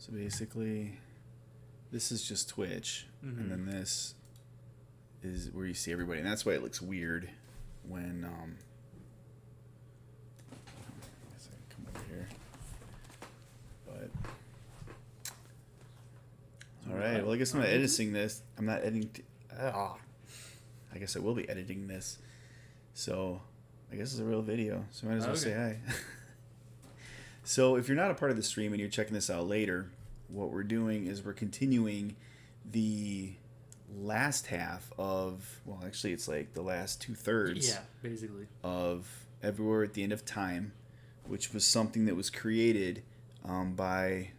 So basically, this is just Twitch, and then this is where you see everybody, and that's why it looks weird when I guess I can come over here. But all right, well, I guess I'm not editing this. I'm not editing. I guess I will be editing this. So I guess it's a real video, so I might as well say hi. So if you're not a part of the stream and you're checking this out later, what we're doing is we're continuing the last half of, well, actually it's like the last 2/3 yeah, basically, of Everywhere at the End of Time, which was something that was created by,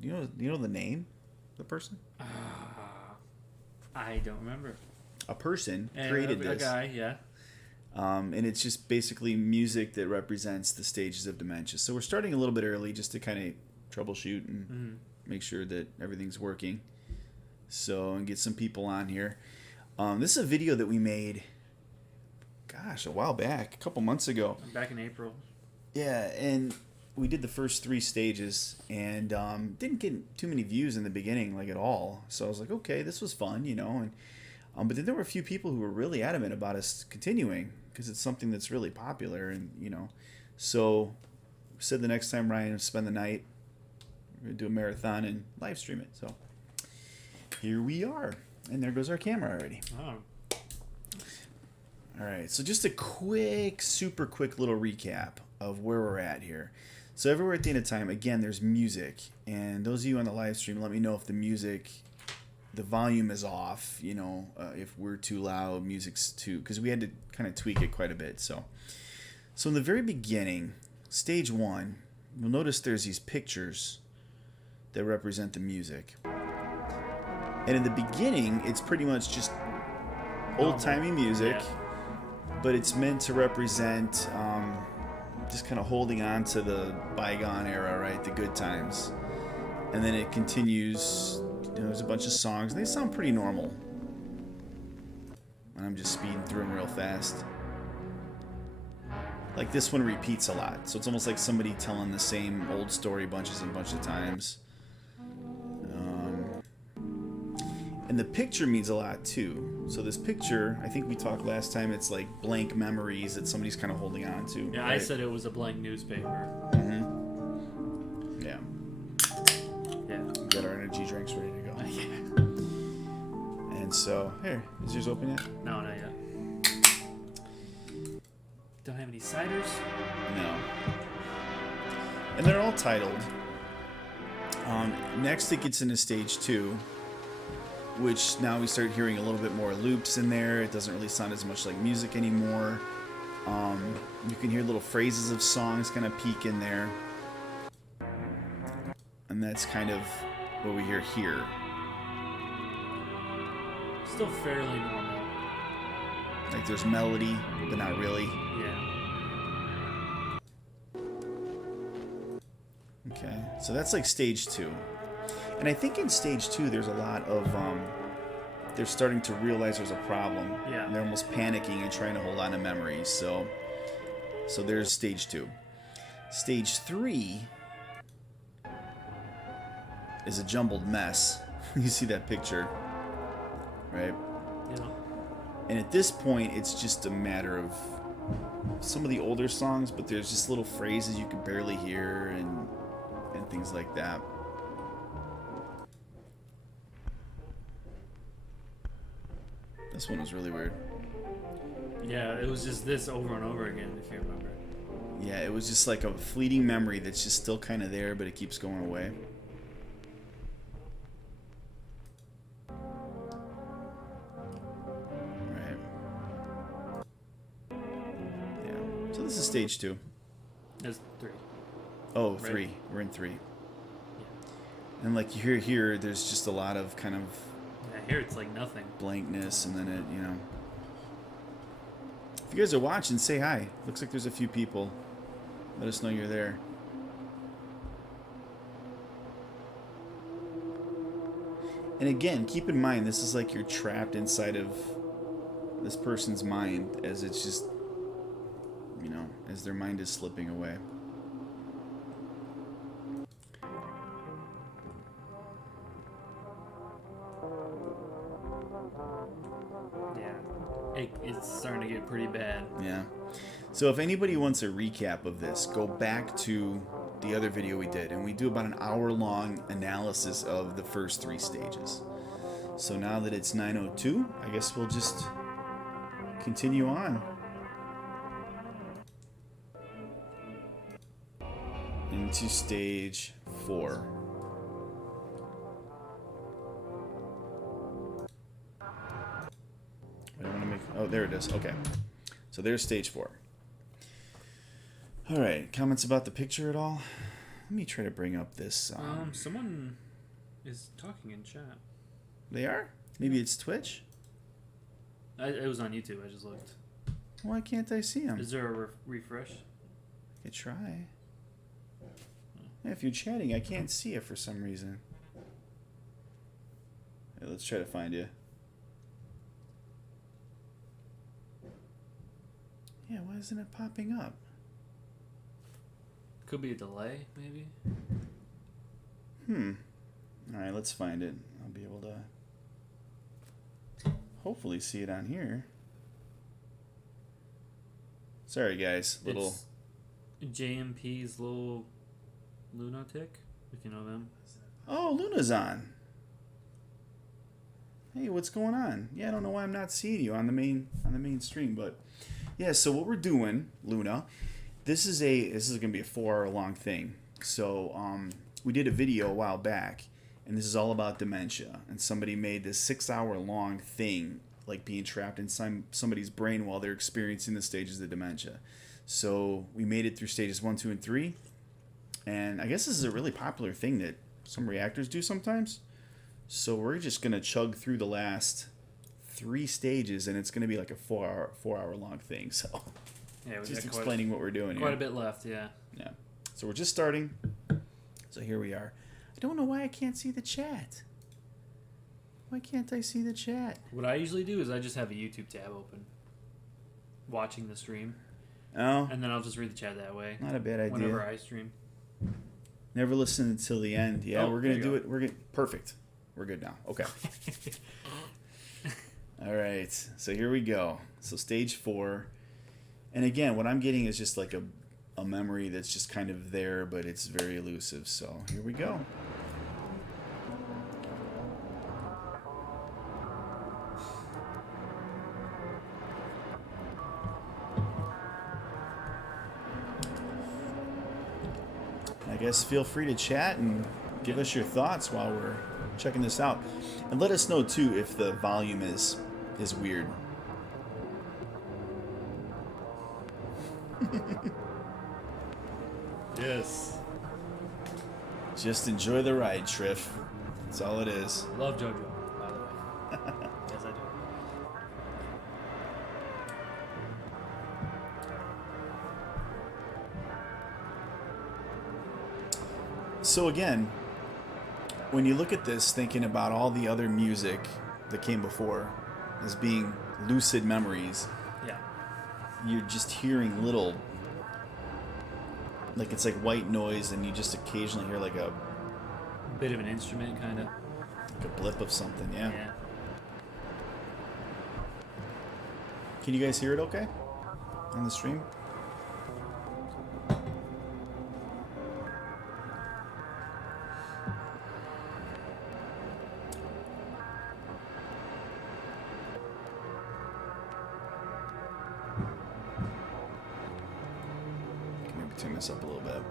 you know the name of the person? I don't remember. A person created this. A guy, yeah. And it's just basically music that represents the stages of dementia. So we're starting a little bit early just to kind of troubleshoot and make sure that everything's working. So, and get some people on here. This is a video that we made, gosh, a while back, a couple months ago. Back in April. Yeah, and we did the first 3 stages and didn't get too many views in the beginning, like at all. So I was like, okay, this was fun, you know. And but then there were a few people who were really adamant about us continuing because it's something that's really popular, and you know. So we said the next time Ryan will spend the night, we're gonna do a marathon and live stream it. So here we are, and there goes our camera already. Oh. All right, so just a super quick little recap of where we're at here. So Everywhere at the End of Time, again, there's music, and those of you on the live stream, let me know if the music, the volume is off, you know, if we're too loud, music's too, because we had to kind of tweak it quite a bit. So in the very beginning, stage 1, you'll notice there's these pictures that represent the music. And in the beginning, it's pretty much just old-timey music, but it's meant to represent just kind of holding on to the bygone era, right? The good times. And then it continues. You know, there's a bunch of songs, and they sound pretty normal. And I'm just speeding through them real fast. Like this one repeats a lot, so it's almost like somebody telling the same old story bunches and bunch of times. And the picture means a lot too. So this picture, I think we talked last time, it's like blank memories that somebody's kind of holding on to. Yeah, right? I said it was a blank newspaper. Mm-hmm. Yeah. Yeah. We got our energy drinks ready to go. And so, here, is yours open yet? No, not yet. Don't have any ciders? No. And they're all titled. Next it gets into stage 2, which now we start hearing a little bit more loops in there. It doesn't really sound as much like music anymore. You can hear little phrases of songs kind of peek in there. And that's kind of what we hear here. Still fairly normal. Like there's melody, but not really. Yeah. Okay, so that's like stage 2. And I think in stage 2 there's a lot of, they're starting to realize there's a problem. Yeah. And they're almost panicking and trying to hold on to memories. So there's stage 2. Stage 3 is a jumbled mess. You see that picture, right? Yeah. And at this point, it's just a matter of some of the older songs, but there's just little phrases you can barely hear and things like that. This one was really weird. Yeah, it was just this over and over again, if you remember. Yeah, it was just like a fleeting memory that's just still kind of there, but it keeps going away. Right. Yeah. So this is stage 2. That's 3. Oh, right? 3. We're in 3. Yeah. And like you hear here, there's just a lot of kind of Here it's like nothing. blankness, and then it, you know. If you guys are watching, say hi. Looks like there's a few people. Let us know you're there. And again, keep in mind, this is like you're trapped inside of this person's mind as it's just, you know, as their mind is slipping away. Yeah. It's starting to get pretty bad. Yeah. So if anybody wants a recap of this, go back to the other video we did, and we do about an hour-long analysis of the first 3 stages. So now that it's 9:02, I guess we'll just continue on. Into stage 4. I don't want to make... Oh, there it is. Okay. So there's stage 4. All right. Comments about the picture at all? Let me try to bring up this... Someone is talking in chat. They are? Maybe it's Twitch? It was on YouTube. I just looked. Why can't I see them? Is there a refresh? I could try. Yeah, if you're chatting, I can't see it for some reason. Hey, let's try to find you. Yeah, why isn't it popping up? Could be a delay, maybe. All right, let's find it. I'll be able to hopefully see it on here. Sorry, guys. Little It's JMP's little lunatic, if you know them. Oh, Luna's on. Hey, what's going on? Yeah, I don't know why I'm not seeing you on the main stream, but yeah. So what we're doing, Luna, this is gonna be a 4-hour long thing. So we did a video a while back, and this is all about dementia. And somebody made this 6-hour long thing, like being trapped in somebody's brain while they're experiencing the stages of dementia. So we made it through stages 1, 2, and 3. And I guess this is a really popular thing that some reactors do sometimes. So we're just going to chug through the last 3 stages, and it's going to be like a 4-hour long thing. So yeah, just explaining what we're doing here. Quite a bit left, yeah. Yeah. So we're just starting. So here we are. I don't know why I can't see the chat. Why can't I see the chat? What I usually do is I just have a YouTube tab open, watching the stream. Oh. And then I'll just read the chat that way. Not a bad idea. Whenever I stream. Never listen until the end. Yeah, Oh, we're going to do go. it. We're gonna, perfect. We're good now. Okay. All right. So here we go. So stage 4. And again, what I'm getting is just like a memory that's just kind of there, but it's very elusive. So here we go. I guess feel free to chat and give us your thoughts while we're checking this out. And let us know too if the volume is weird. Yes. Just enjoy the ride, Triff. That's all it is. Love JoJo, by the way. Yes, I do. So again, when you look at this, thinking about all the other music that came before as being lucid memories, Yeah. you're just hearing little, like it's like white noise, and you just occasionally hear like a Bit of an instrument, kind of. like a blip of something. Yeah. Yeah. Can you guys hear it okay on the stream? Maybe turn this up a little bit.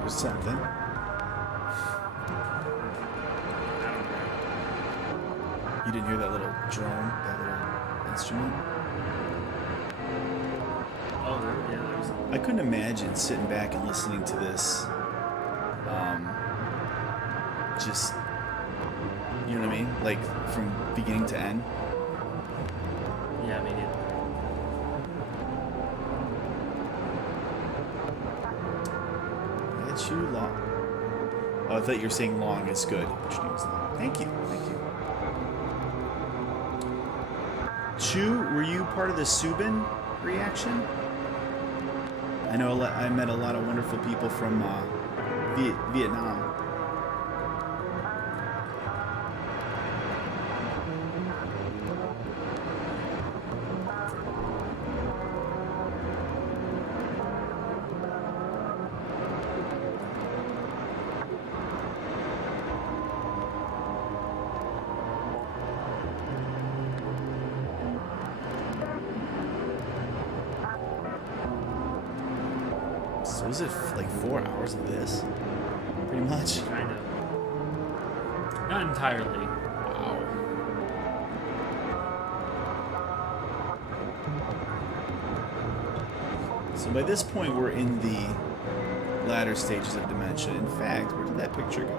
There's something. You didn't hear that little drone, that little instrument? Oh, there's. I couldn't imagine sitting back and listening to this. Just, you know what I mean? Like from beginning to end. Yeah, me neither. It's you long. Oh, I thought you were saying long is good. Which name is long? Thank you. Thank you. Chu, were you part of the Subin reaction? I know I met a lot of wonderful people from Vietnam. So is it like 4 hours of this? Pretty much. Kind of. Not entirely. Wow. So by this point, we're in the latter stages of dementia. In fact, where did that picture go?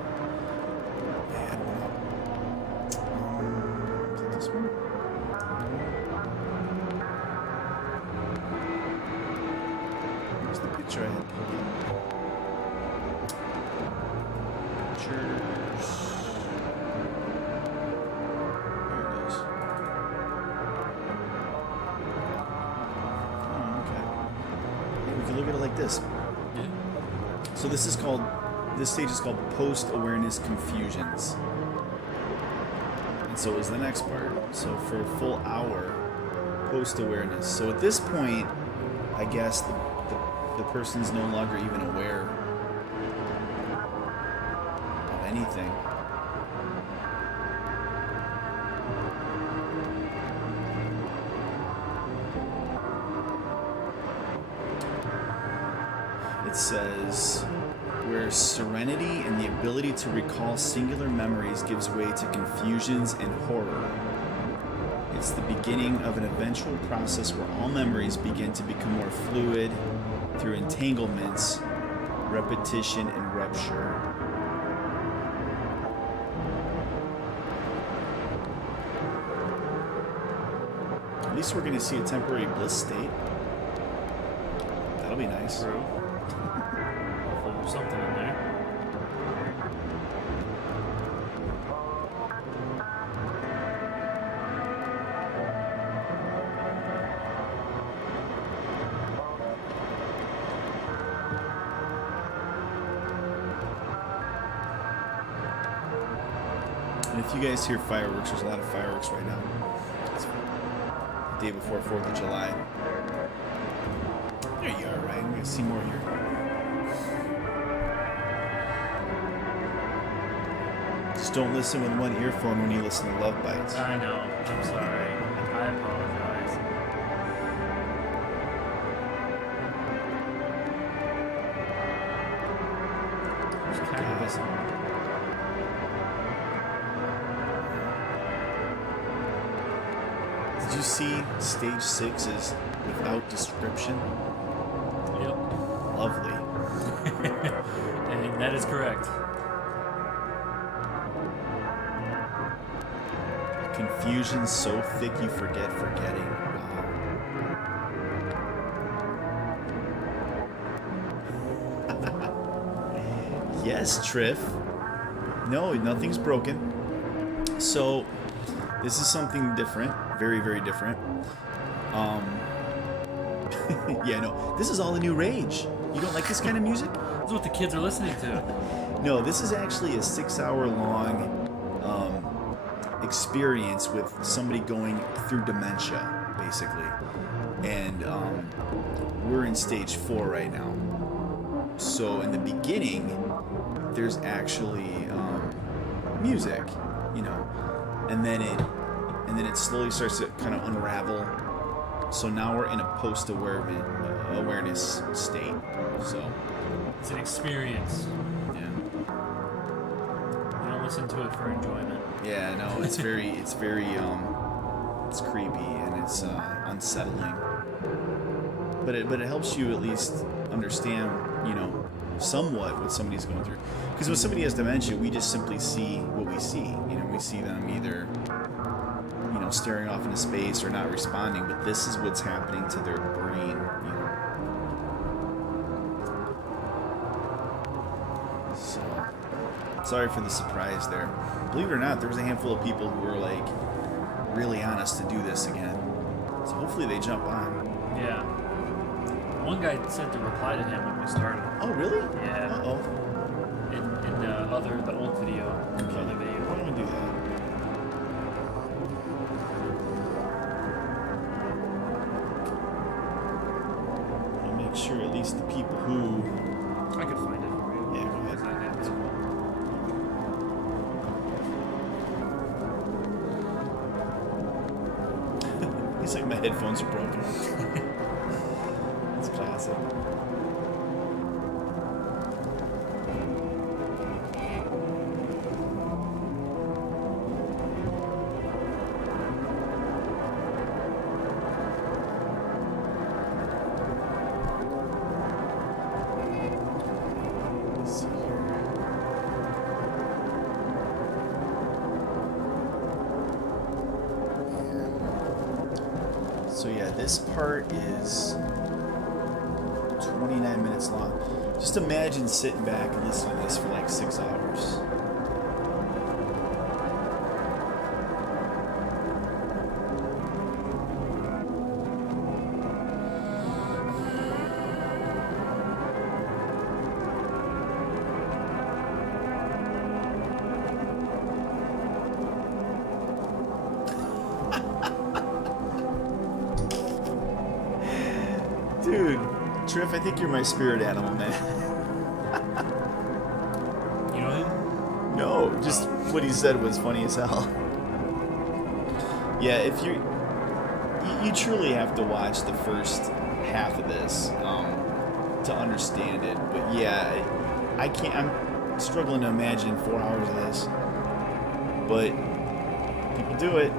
I had one up. Is it this one? Where's the picture I had pulled up? Pictures. There it is. Oh, okay. We can look at it like this. Yeah. So this stage is called post-awareness confusions. And so is the next part. So for a full hour, post-awareness. So at this point, I guess the person's no longer even aware of anything. It says, where serenity and the ability to recall singular memories gives way to confusions and horror. It's the beginning of an eventual process where all memories begin to become more fluid through entanglements, repetition, and rupture. At least we're going to see a temporary bliss state. That'll be nice. True. Hopefully there's something in there. And if you guys hear fireworks, there's a lot of fireworks right now. It's the day before 4th of July. There you are, Ryan. We're going to see more here. Just don't listen with one earphone when you listen to Love Bites. I know. I'm sorry. I apologize. There's kind of a song. Did you see stage 6 is without description? Yep. Lovely. And that is correct. Confusion so thick you forget forgetting. Wow. Yes, Triff. No, nothing's broken. So, this is something different. Very, very different. Yeah, no. This is all the new rage. You don't like this kind of music? This is what the kids are listening to. No, this is actually a 6-hour-long experience with somebody going through dementia, basically. And we're in stage 4 right now. So in the beginning, there's actually music, you know, and then it slowly starts to kind of unravel. So now we're in a post-awareness state. So It's an experience. yeah. You don't listen to it for enjoyment. Yeah, no, it's very, it's creepy and it's unsettling. But it helps you at least understand, you know, somewhat what somebody's going through. Because when somebody has dementia, we just simply see what we see. You know, we see them either, you know, staring off into space or not responding. But this is what's happening to their brain. You know. So, sorry for the surprise there. Believe it or not, there was a handful of people who were like, really on us to do this again. So hopefully they jump on. Yeah. One guy sent a reply to him when we started. Oh, really? Yeah. Uh-oh. In the old video. The other Why video. don't we do that? I'll make sure at least the people who... I could find it for you. Yeah, go ahead. That's cool. It's like my headphones are broken. It's classic. Let's see here. So yeah, this part is 29 minutes long. Just imagine sitting back and listening to this for like 6 hours. Dude, Triff, I think you're my spirit animal, man. You know him? No, just what he said was funny as hell. Yeah, if you truly have to watch the first half of this to understand it. But yeah, I can't. I'm struggling to imagine 4 hours of this. But people do it.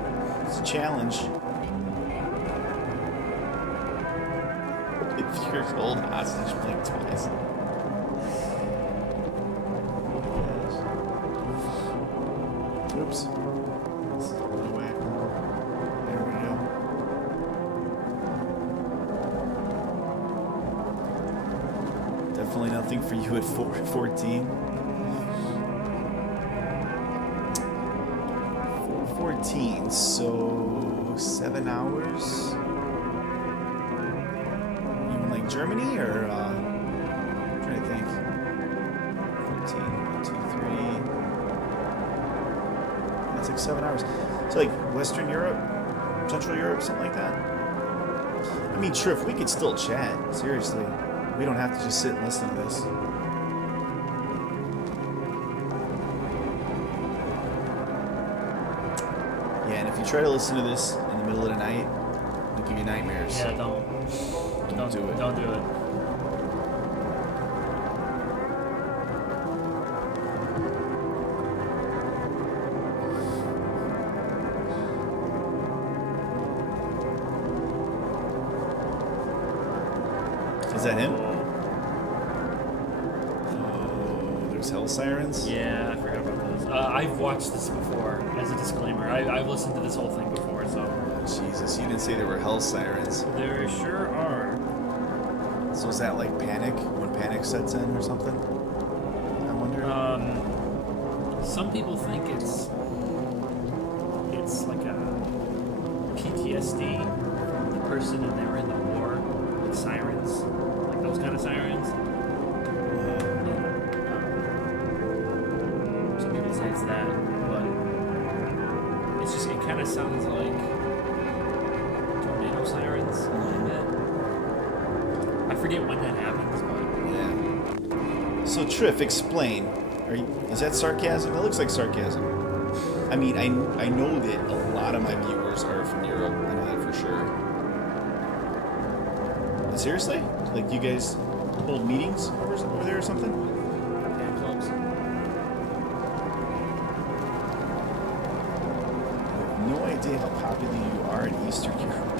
It's a challenge. 50 years old hostage blinked twice. Oops. This is a little whack. There we go. Definitely nothing for you at 4:14. 4:14, so 7 hours. Even like Germany or I'm trying to think. 14, 1, 2, 3. That's like 7 hours. So like Western Europe, Central Europe, something like that. I mean, sure, if we could still chat, seriously. We don't have to just sit and listen to this. Yeah, and if you try to listen to this in the middle of the night, it'll give you nightmares. Yeah, don't do it. Don't do it. Is that him? Oh, there's hell sirens? Yeah, I forgot about those. I've watched this before, as a disclaimer. I've listened to this whole thing before, so... Jesus, you didn't say there were hell sirens. There sure are. So is that like panic? When panic sets in or something? I wonder. Some people think it's like a PTSD from the person and they were in the war, like sirens, like those kind of sirens. Some people say it's that, but it's just, it kind of sounds like tornado sirens a little bit. I forget when that happens, but Yeah. So Triff, explain. Is that sarcasm? That looks like sarcasm. I mean, I know that a lot of my viewers are from Europe. I know that for sure. But seriously? Like you guys hold meetings over there or something? damn close. I have no idea how popular you are in Eastern Europe.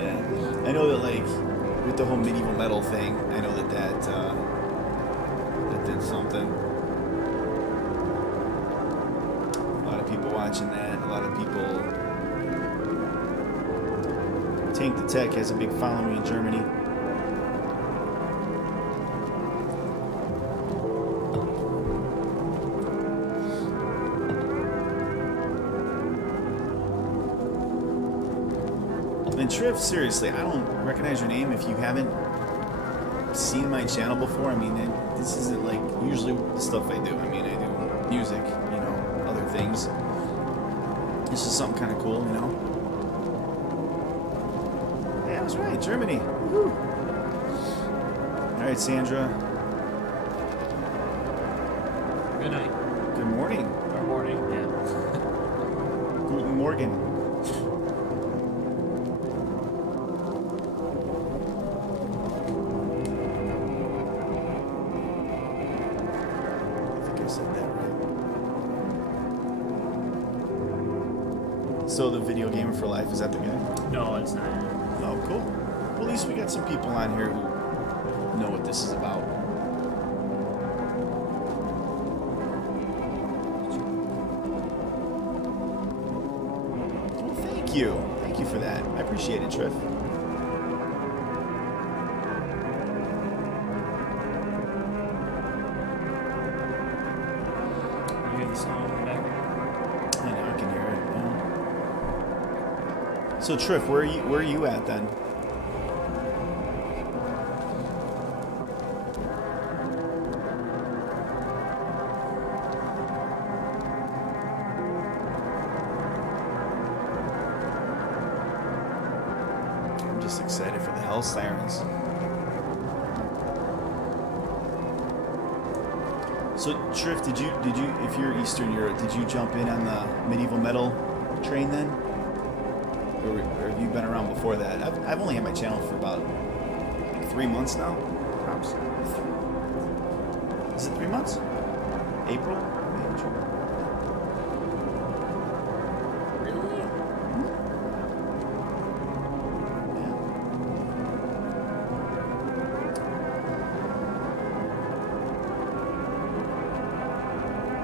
Yeah, I know that like with the whole medieval metal thing, I know that that did something. A lot of people watching that. A lot of people. Tank the Tech has a big following in Germany. And Triff, seriously, I don't recognize your name if you haven't seen my channel before. I mean, this isn't like usually the stuff I do. I mean, I do music, you know, other things. This is something kind of cool, you know. Yeah, I was right, Germany. Woo. All right, Sandra. Good night. Good morning. Or morning, yeah. Guten Morgen. I think I said that right. So the video gamer for life, is that the guy? No, it's not. Oh, cool. Well, at least we got some people on here who know what this is about. Well, thank you. Thank you for that. I appreciate it, Triff. You hear the song in the background? I know, I can hear it. Yeah. So, Triff, where are you at then? I'm just excited for the hell sirens. So, Triff, did you, if you're Eastern Europe, did you jump in on the medieval metal train then? Or have you been around before that? I've only had my channel for about like 3 months now. Perhaps. Is it 3 months? April? May, June. Really? Yeah.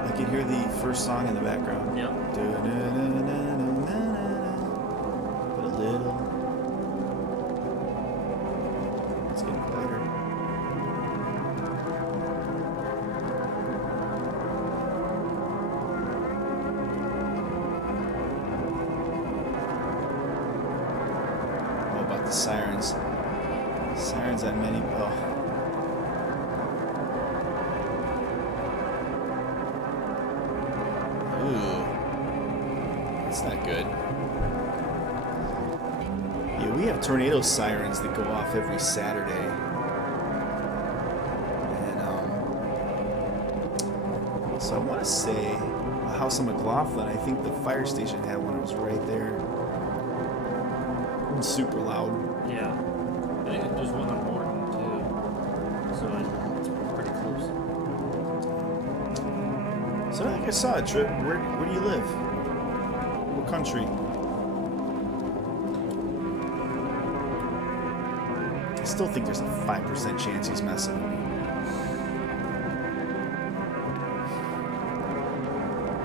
I can hear the first song in the background. Yep. But a little. It's getting quieter. What about the sirens? Sirens on many. Oh. Ooh. That's not good. Yeah, we have tornado sirens that go off every Saturday. And, so I want to say a house in McLaughlin, I think the fire station had one. It was right there. It's super loud. Yeah. I think there's one on Morton, too. So it's pretty close. So I think I saw a trip. Where do you live? What country? I still think there's a 5% chance he's messing with me.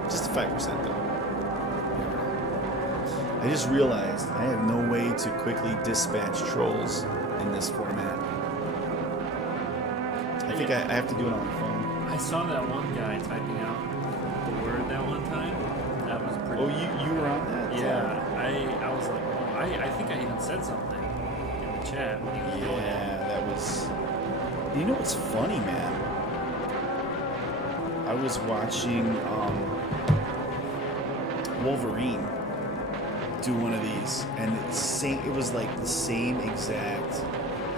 Just a 5% though. I just realized I have no way to quickly dispatch trolls in this format. I think I have to do it on the phone. I saw that one guy typing out the word that one time. That was pretty. Oh, you were on that? Yeah, I was like, oh, I think I even said something in the chat when he was doing it. Yeah, that was. You know what's funny, man? I was watching Wolverine do one of these, and it was like the same exact.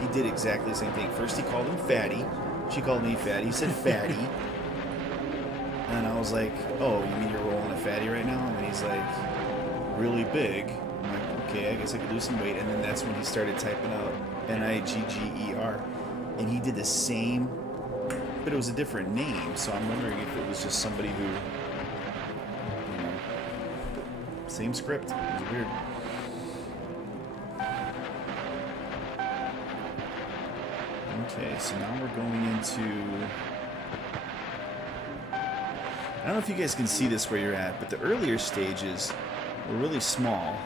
He did exactly the same thing. First, he called him Fatty. She called me Fatty. He said Fatty. And I was like, oh, you mean you're rolling a fatty right now? And he's like, really big. I'm like, okay, I guess I could lose some weight. And then that's when he started typing out Nigger. And he did the same, but it was a different name. So I'm wondering if it was just somebody who, you know, same script. It was weird. Okay, so now we're going into... I don't know if you guys can see this where you're at, but the earlier stages were really small.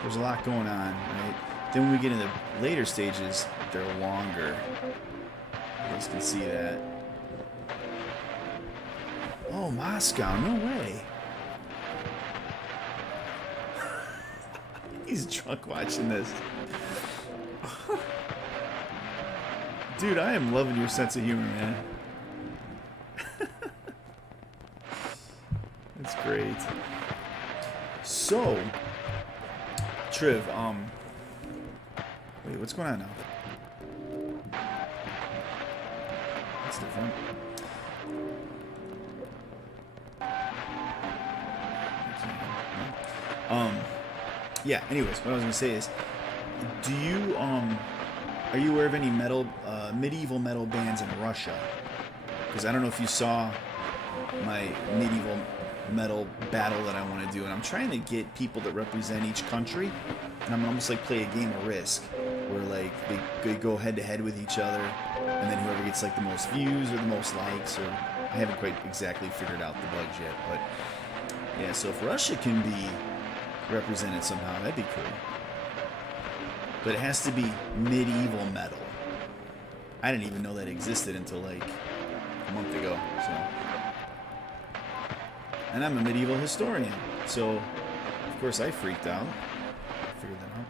There's a lot going on, right? Then when we get into later stages, they're longer. You guys can see that. Oh, Moscow, no way. He's drunk watching this. Dude, I am loving your sense of humor, man. That's great. So, Triv, wait, what's going on now? That's different. Yeah, anyways, what I was gonna say is, do you, are you aware of any medieval metal bands in Russia? Because I don't know if you saw my medieval metal battle that I want to do, and I'm trying to get people that represent each country, and I'm almost like play a game of Risk, where like they go head to head with each other, and then whoever gets like the most views or the most likes, or I haven't quite exactly figured out the bugs yet, but yeah, so if Russia can be represented somehow, that'd be cool. But it has to be medieval metal. I didn't even know that existed until like a month ago, so. And I'm a medieval historian, so of course I freaked out. Figured that out.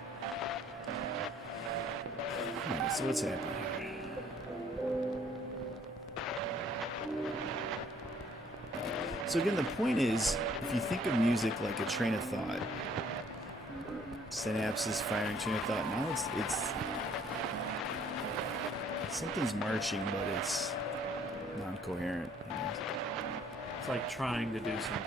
Alright, so what's happening here? So again, the point is, if you think of music like a train of thought, Synapses firing train of thought, now it's something's marching, but it's non-coherent. It's like trying to do something.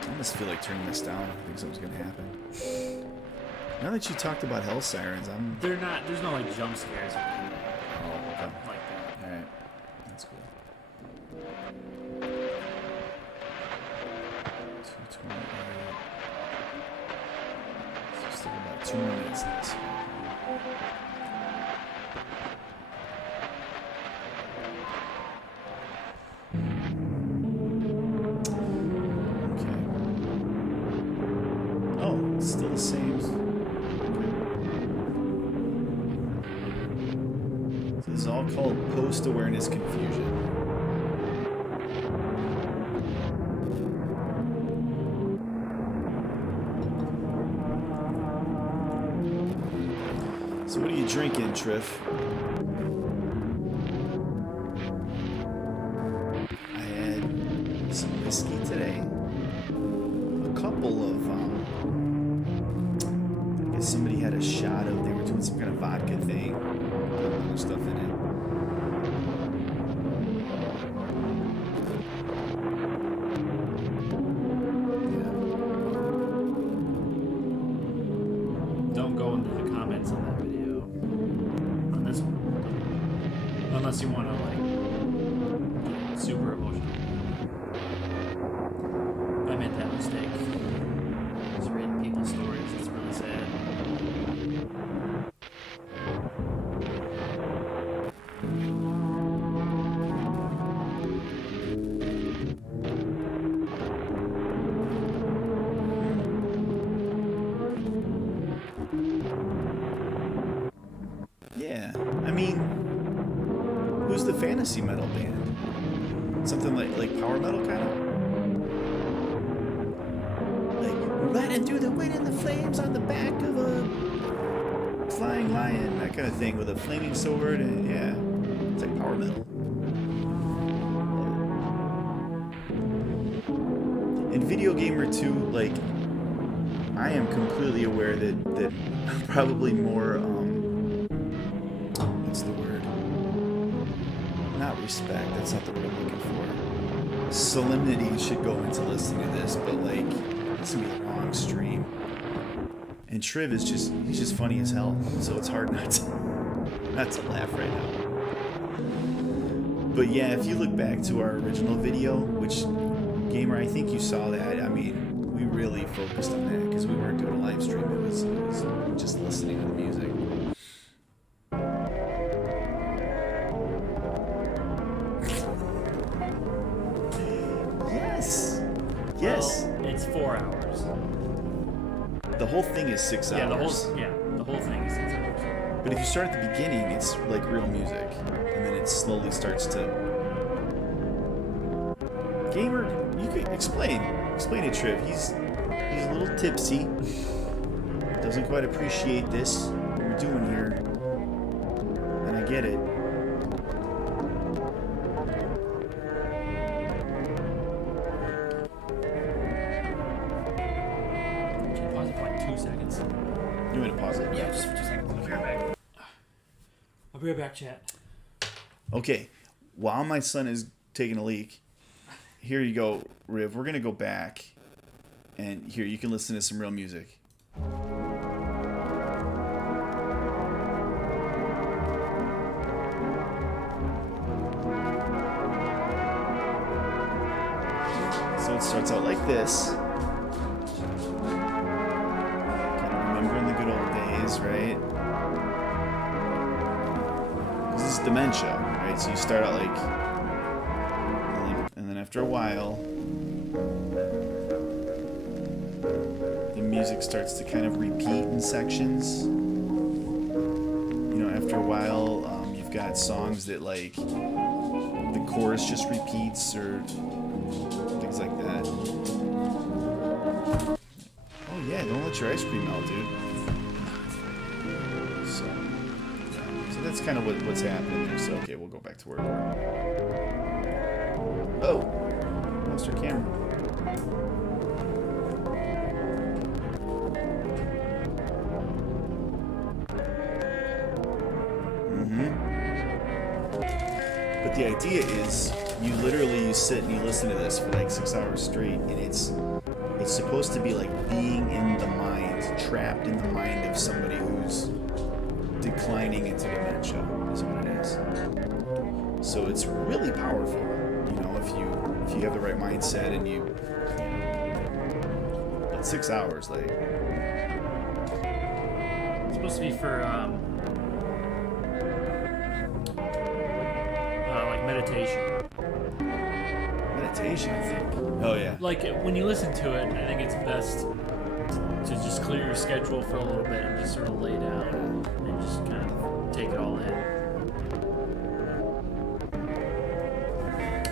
I almost feel like turning this down. I think something's gonna happen. Now that you talked about hell sirens, They're not. There's no like jump scares. Oh, okay. Like that. All right, that's cool. 228. So still about 2 more minutes left. Okay. Oh, it's still the same. This is all called post-awareness confusion. So what are you drinking, Triff? I had some whiskey today. A couple of, I guess somebody had a shot of, they were doing some kind of vodka thing. Other stuff in it. Don't go into the comments on that video. On this one. Unless you want to like get super emotional. I made that mistake. Just reading people's stories. It's really sad. Yeah, I mean, who's the fantasy metal band? Something like power metal kind of? Like, riding through the wind and the flames on the back of a flying lion, that kind of thing, with a flaming sword, and yeah, it's like power metal. And Video Gamer 2, like, I am completely aware that probably more, what's the word? Not respect, that's not the word I'm looking for. Solemnity should go into listening to this, but like, this is gonna be a long stream. And Triv is he's just funny as hell, so it's hard not to laugh right now. But yeah, if you look back to our original video, which, Gamer, I think you saw that, I mean, we really focused on that, because we weren't doing a live stream, it was just listening to the music. Yes. Well, it's 4 hours. The whole thing is 6 hours. The whole thing is 6 hours. But if you start at the beginning, it's like real music, and then it slowly starts to. Gamer, you could explain it, Triv. He's a little tipsy. Doesn't quite appreciate this what we're doing here, and I get it. Pause it for like 2 seconds. You want to pause it? Yeah, just for 2 seconds. I'll be right back. I'll be right back, chat. Okay, while my son is taking a leak, here you go, Riv. We're gonna go back, and here you can listen to some real music. So it starts out like this. Kind of remembering the good old days, right? This is dementia, right? So you start out like, and then after a while, the music starts to kind of repeat in sections. You know, after a while, you've got songs that like the chorus just repeats or things like that. Oh yeah, don't let your ice cream melt, dude. So that's kind of what's happening there. So okay, we'll go back to where we were. Oh, lost our camera. But the idea is, you sit and you listen to this for like 6 hours straight, and it's supposed to be like being in the mind, trapped in the mind of somebody who's declining into dementia, is what it is. So it's really powerful, you know, if you have the right mindset and you. But 6 hours, like. It's supposed to be for like meditation. Meditation, I think. Oh yeah. Like when you listen to it, I think it's best to just clear your schedule for a little bit and just sort of lay down and just kind of take it all in.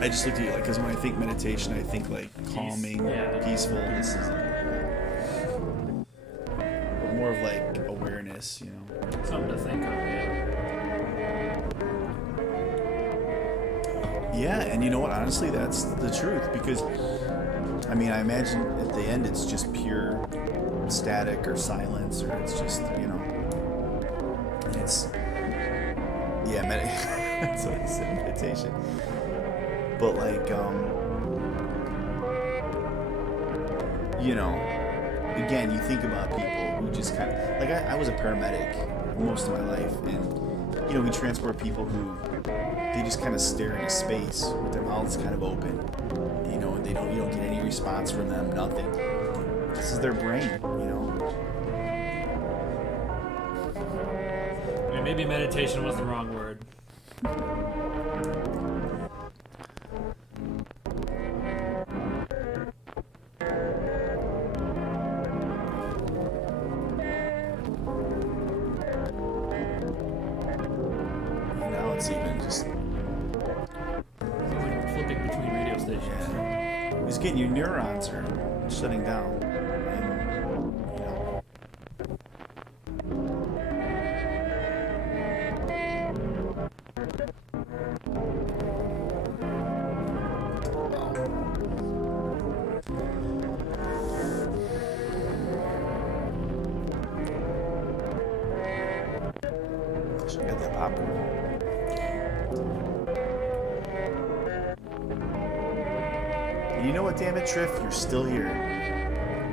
I just looked at you like, because when I think meditation, I think like calming, peaceful. This is more of like awareness, you know. Something to think of, yeah. Yeah, and you know what? Honestly, that's the truth, because I mean, I imagine at the end it's just pure static or silence, or it's just, you know, it's that's what I said, meditation. But like, you know, again, you think about people who just kind of like, I was a paramedic most of my life, and you know, we transport people who they just kind of stare into space with their mouths kind of open, you know, and you don't get any response from them, nothing. This is their brain, you know. Yeah, maybe meditation was the wrong word. Now it's even just Flipping between radio stations. it's getting your neurons are shutting down, and you know. Should get that popcorn. And you know what, damn it, Triff, you're still here.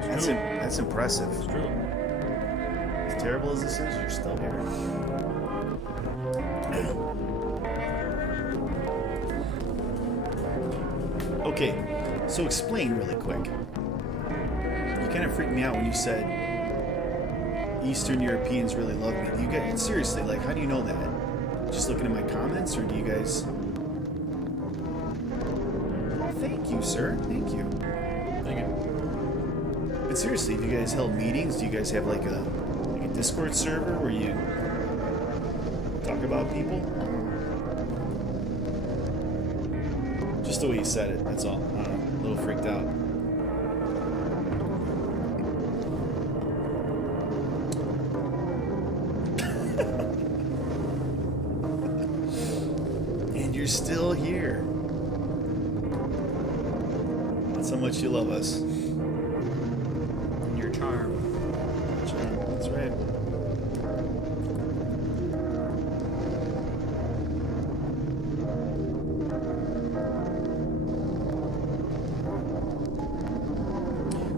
That's impressive. It's true. As terrible as this is, you're still here. Okay, so explain really quick. You kind of freaked me out when you said Eastern Europeans really love me. You guys, seriously, like, how do you know that? Just looking at my comments, or do you guys? Oh, thank you, sir. Thank you. Thank you. But seriously, have you guys held meetings? Do you guys have like a Discord server where you talk about people. Just the way he said it, that's all. I don't know, a little freaked out. And you're still here. That's how much you love us. Your charm. That's right.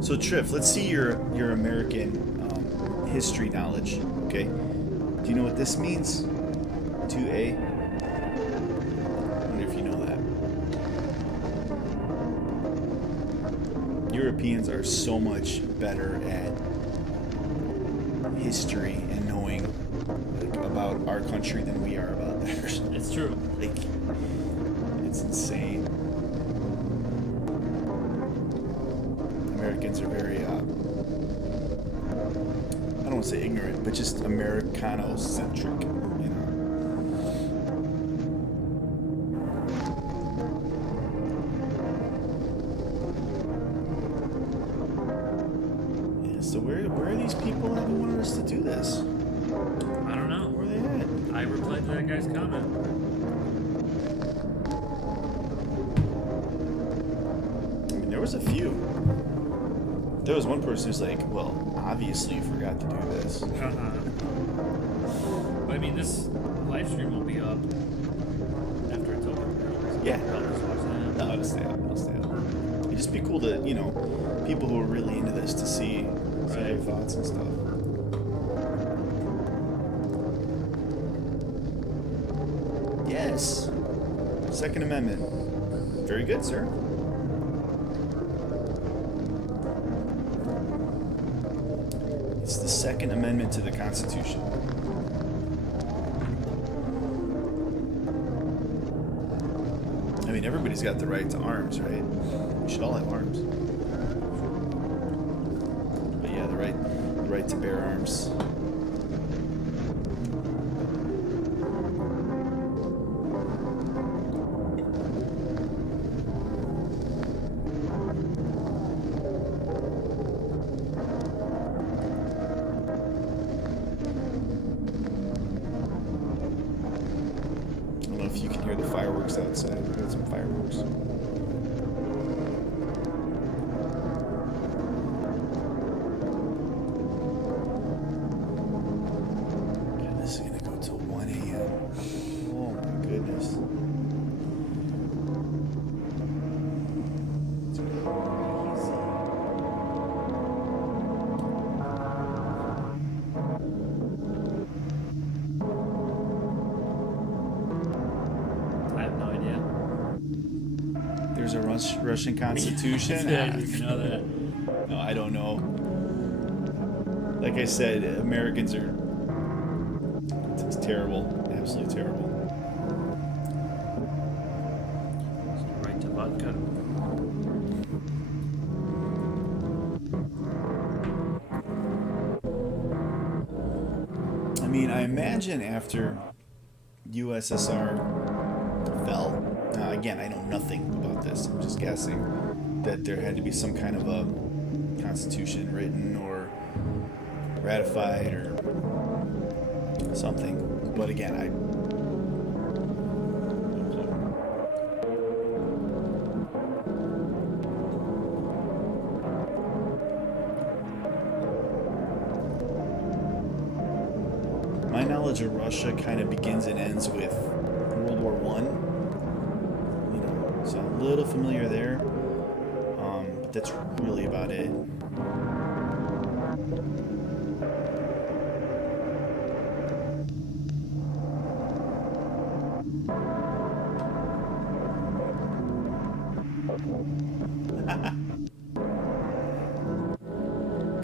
So Triff, let's see your American history knowledge. Okay. Do you know what this means? 2A. I wonder if you know that. Europeans are so much better at history and knowing about our country than we are about theirs. It's true. Like, it's insane. Americans are very, I don't want to say ignorant, but just Americano-centric, you know. Yeah, so where are these people that wanted us to do this? I don't know. Where are they at? I replied to that guy's comment. I mean, there was a few. There was one person who's like, well, obviously you forgot to do this. But I mean, this live stream will be up after it's over. Yeah. I'll just watch that. No, it'll stay up. It'll stay up. It'd just be cool to, you know, people who are really into this to see their thoughts and stuff. Yes. Second Amendment. Very good, sir. It's the Second Amendment to the Constitution. I mean, everybody's got the right to arms, right? We should all have arms. But yeah, the right to bear arms. I don't know if you can hear the fireworks outside. We've got some fireworks. Yeah, this is gonna go till 1 a.m. Oh my goodness. It's I have no idea. There's a Russian Constitution. Yeah, I didn't know that. No, I don't know. Like I said, Americans are. It's terrible. Absolutely terrible. Right to vodka. I mean, I imagine after USSR fell, again, I know nothing about this, I'm just guessing, that there had to be some kind of a constitution written or ratified or something. But again, I. My knowledge of Russia kind of begins and ends with World War I. You know, so I'm a little familiar there. But that's really about it.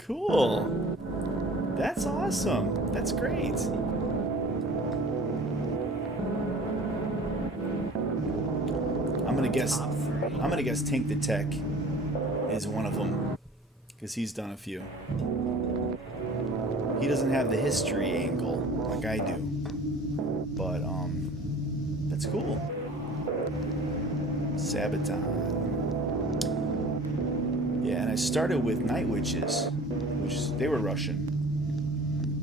Cool. That's awesome. That's great. Top three. I'm gonna guess Tank the Tech is one of them, because he's done a few. He doesn't have the history angle like I do. But that's cool. Sabaton. Yeah, and I started with Night Witches, which they were Russian.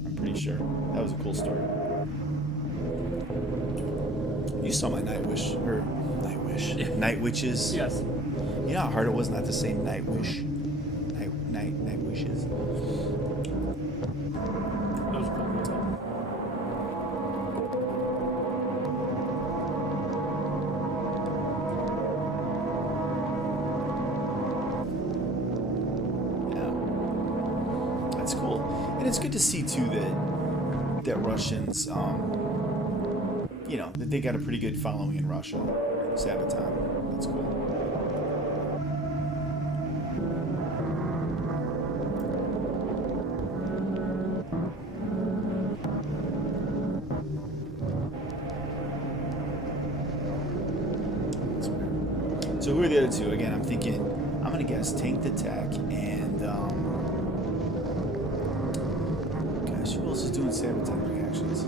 I'm pretty sure. That was a cool story. You saw my Night Witches. Yeah. Night Witches. Yes. You know how hard it was not to say Night Wish? Night Wishes. That was cool. Yeah. That's cool. And it's good to see, too, that Russians, you know, that they got a pretty good following in Russia. Sabaton. That's cool. So who are the other two? Again, I'm thinking, I'm going to guess Tank the Tech and, gosh, who else is doing Sabaton reactions?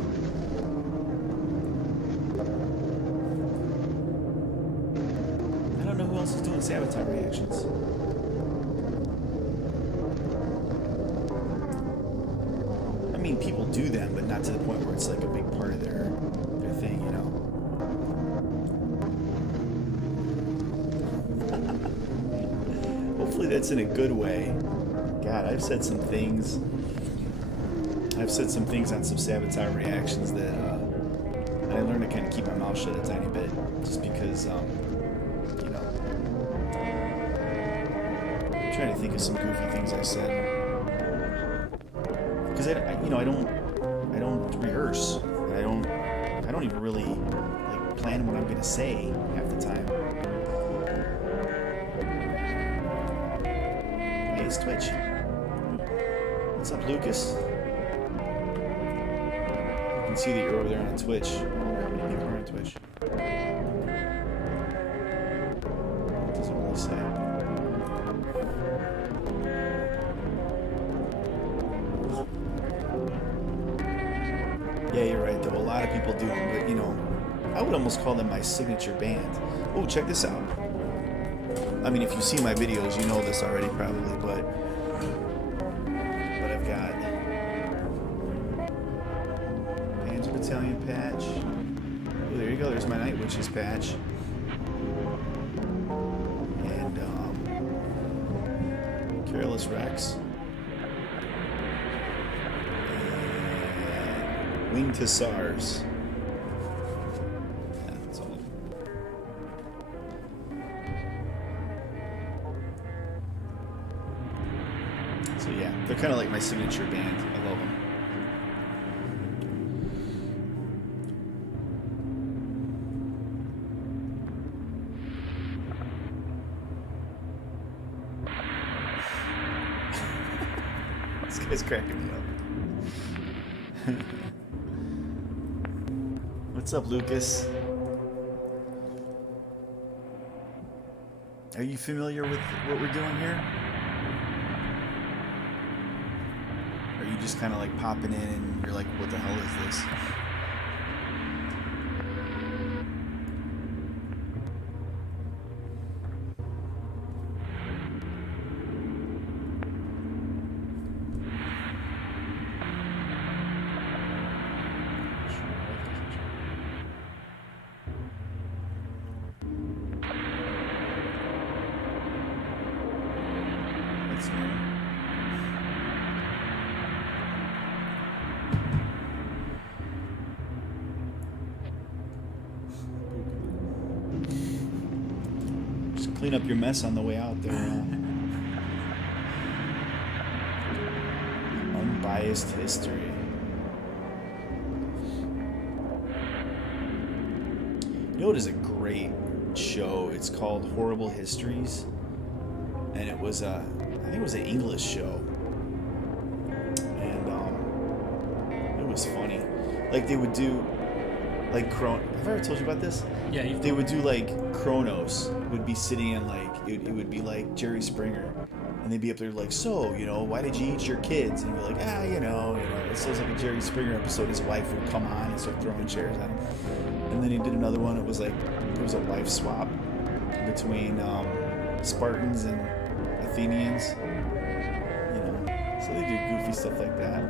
I don't know who else is doing Sabaton reactions. I mean, people do them, but not to the point where it's like a big part of their thing, you know? Hopefully that's in a good way. God, I've said some things on some Sabotage reactions that I learned to kind of keep my mouth shut a tiny bit, just because, you know, I'm trying to think of some goofy things I said. Because I don't rehearse, and I don't even really like plan what I'm gonna say half the time. Hey, it's Twitch. What's up, Lucas? I can see that you're over there on Twitch. How many people are on Twitch? It doesn't really say. Yeah, you're right, though. A lot of people do them, but, you know, I would almost call them my signature band. Oh, check this out. I mean, if you've seen my videos, you know this already, probably, but I've got Panzer Battalion patch. Oh, there you go. There's my Night Witches patch. And, Careless Rex. Winged Hussars. Yeah, that's all. So yeah, they're kind of like my signature band. I love them. This guy's cracking me up. What's up, Lucas? Are you familiar with what we're doing here? Are you just kind of like popping in and you're like, what the hell is this? That's new. Just clean up your mess on the way out there. Unbiased history. You know what is a great show? It's called Horrible Histories, and it was I think it was an English show, and it was funny. Like they would do, like have I ever told you about this? Yeah, They would do like Kronos would be sitting in like it would be like Jerry Springer, And they'd be up there like, so, why did you eat your kids? And he'd be like, it sounds like a Jerry Springer episode. His wife would come on and start throwing chairs at him. And then he did another one. It was a wife swap between Spartans and Athenians. So they do goofy stuff like that.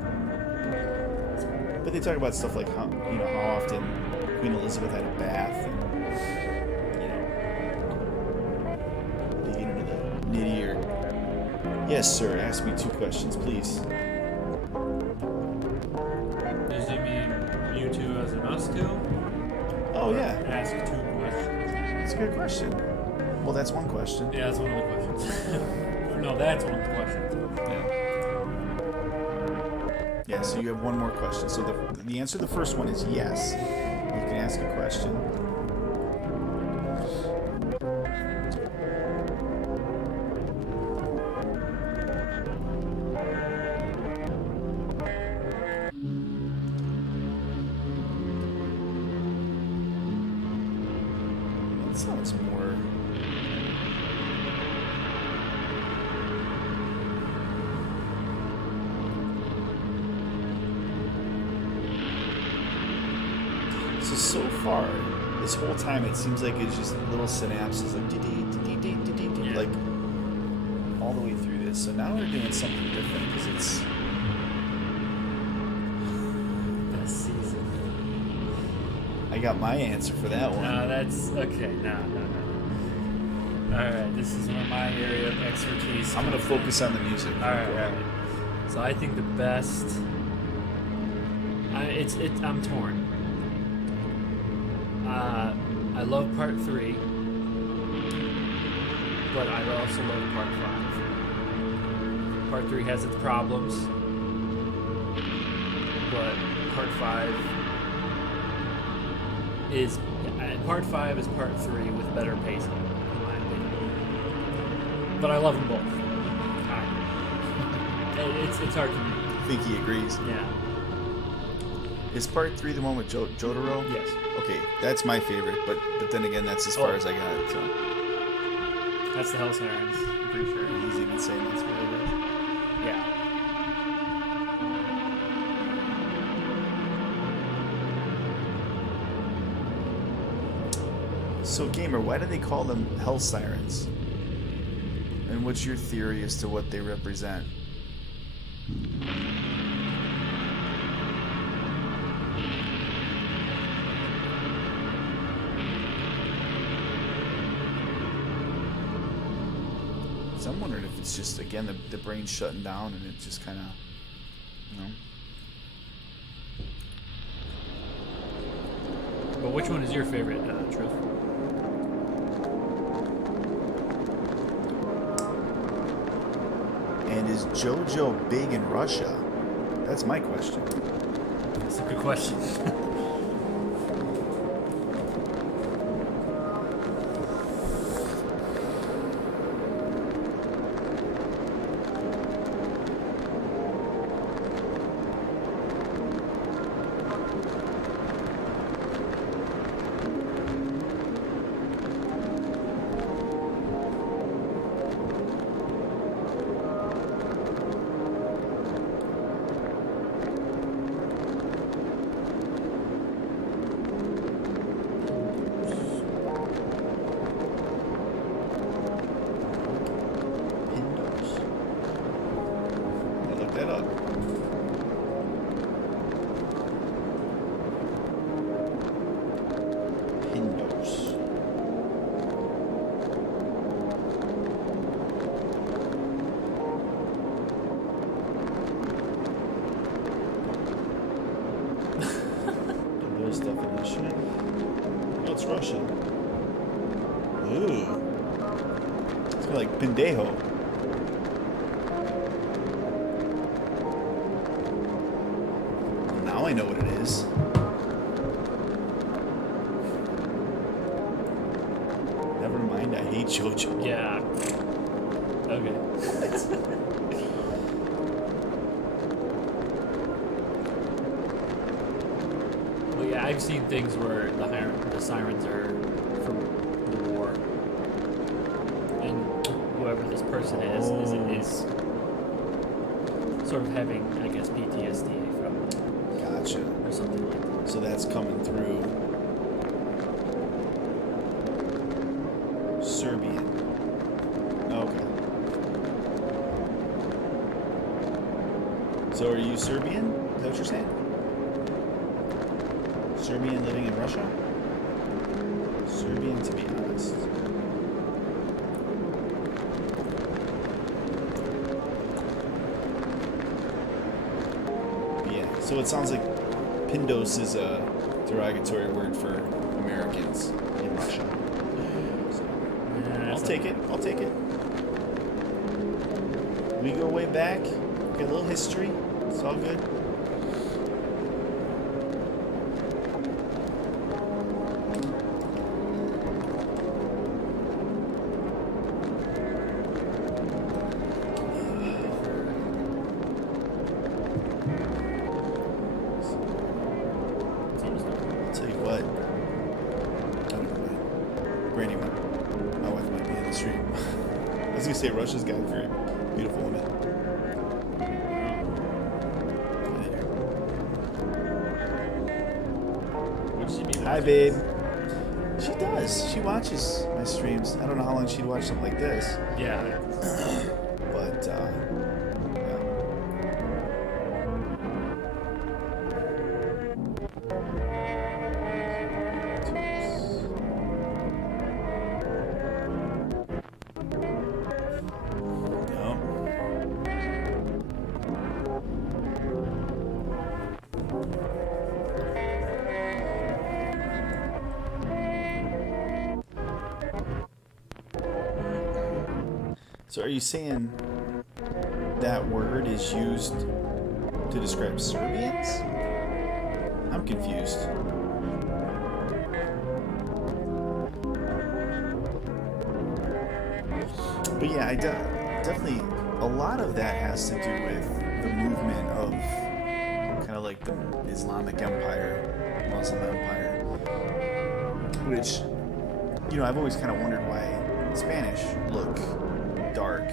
But they talk about stuff like how often Queen Elizabeth had a bath, and they get into the nittier. Yes, sir. Ask me 2 questions, please. Does he mean you two as in us two? Oh yeah. Ask 2 questions. That's a good question. Well, that's one question. Yeah, that's one of the questions. No, that's one of the questions. Yeah, so you have one more question. So the answer to the first one is yes. You can ask a question. That sounds more... So far, this whole time it seems like it's just little synapses like like all the way through this. So now we're doing something different because it's Best season. I got my answer for that one. No, that's okay. No. Alright, this is where my area of expertise. I'm gonna focus on the music. Alright. So I think the best. I'm torn. I love part 3, but I also love part 5. Part 3 has its problems, but part 5 is part 3 with better pacing, in my opinion. But I love them both. It's hard to me. I think he agrees. Yeah. Is part 3 the one with Jotaro? Yes. Okay, that's my favorite, but then again, that's as far as I got. So That's the Hell Sirens, I'm pretty sure. he's even saying that's what it is. Yeah. So, Gamer, why do they call them Hell Sirens? And what's your theory as to what they represent? So I'm wondering if it's just, again, the brain's shutting down and it just kind of, But which one is your favorite, Truth? And is JoJo big in Russia? That's my question. That's a good question. Definition. Oh, it's Russian. Ooh. It's kind of like pendejo. Well, now I know what it is. Never mind, I hate JoJo. Yeah. Okay. Well, yeah, I've seen things where the sirens are from the war, and whoever this person is sort of having, I guess, PTSD from it Gotcha. or something like that. So that's coming through. Serbian. Okay. So are you Serbian? Is that what you're saying? Serbian living in Russia? Serbian, to be honest. Yeah, so it sounds like Pindos is a derogatory word for Americans in Russia. So, I'll take it. I'll take it. We go way back. Got a little history. It's all good. I'll tell you what. Oh, never mind. Brandy, my wife might be in the street. I was gonna say Russia's got a very beautiful woman. Hi, babe. She does. She watches my streams. I don't know how long she'd watch something like this. Yeah. But, yeah. No. So are you saying that word is used to describe Serbians? I'm confused. But yeah, definitely a lot of that has to do with the movement of kind of like the Islamic Empire, Muslim Empire, which, you know, I've always kind of wondered why Spanish look dark.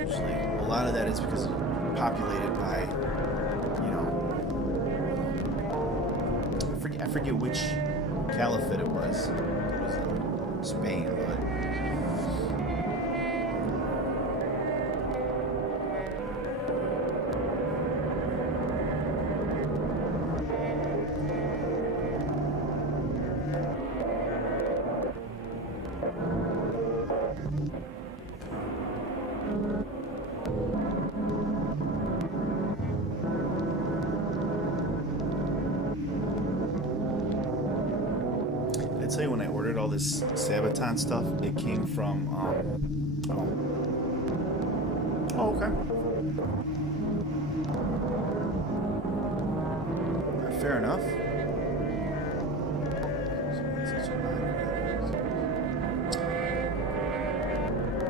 Usually, a lot of that is because it's populated by, you know, I forget which caliphate it was. It was Spain, but. I tell you, when I ordered all this Sabaton stuff, it came from, oh, okay. Fair enough.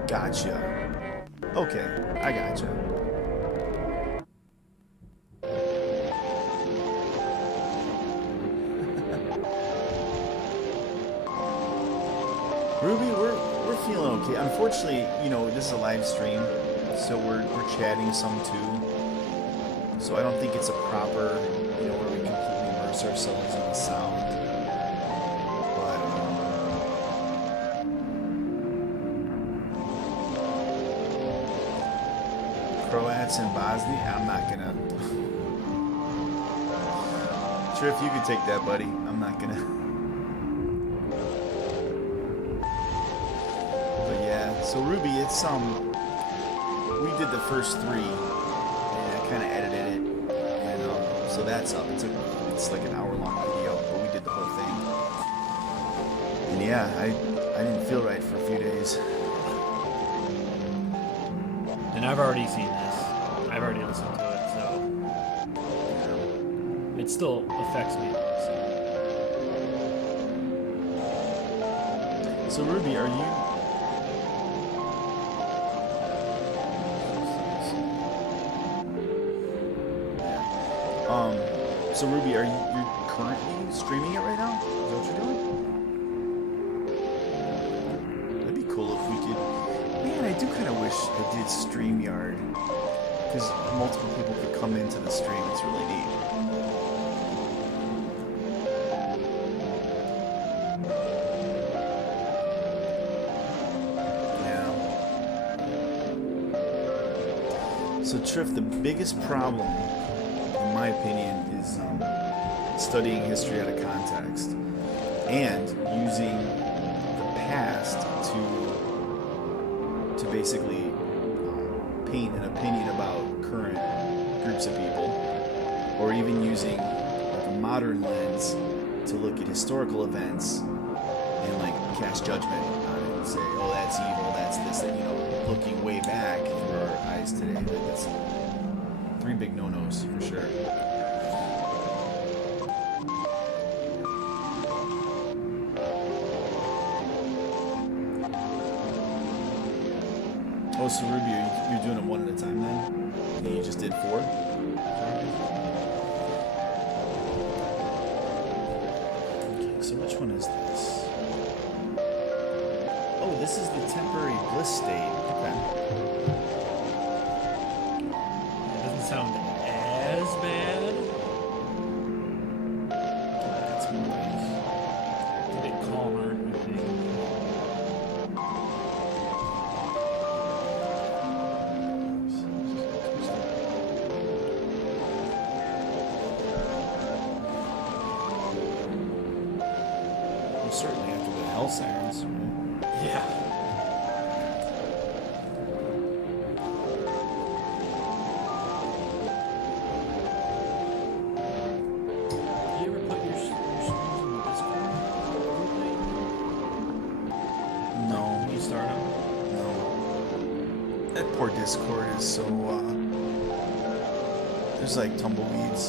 Gotcha. Okay, I gotcha. Ruby, we're feeling okay. Unfortunately, you know, this is a live stream, so we're chatting some too. So I don't think it's a proper, you know, where we completely immerse ourselves in the sound. But Croats and Bosnia, I'm not gonna. Sure, if you could take that, buddy. I'm not gonna. So Ruby, it's we did the first 3, and I kind of edited it, and so that's up. It's like an hour-long video, but we did the whole thing. And yeah, I didn't feel right for a few days. And I've already seen this. I've already listened to it, so it still affects me. So Ruby, are you? So Ruby, you're currently streaming it right now? Is that what you're doing? That'd be cool if we could. Man, I do kind of wish I did StreamYard. because multiple people could come into the stream. It's really neat. Yeah. So Triff, the biggest problem, in my opinion, is studying history out of context and using the past to basically paint an opinion about current groups of people, or even using like a modern lens to look at historical events and like cast judgment on it and say, oh, that's evil, that's this, that, you know, looking way back through our eyes today. Like, that's 3 big no-nos for sure. Oh, so Ruby, you're doing them one at a time then? And you just did 4? Okay, so which one is this? Oh, this is the temporary bliss state. Okay. It doesn't sound as bad. That's more like... It's a bit calmer, I think. Certainly after the hell sirens, right? Yeah. Do you ever put your streams in the Discord? No. When you start them? No. That poor Discord is so, there's like tumbleweeds.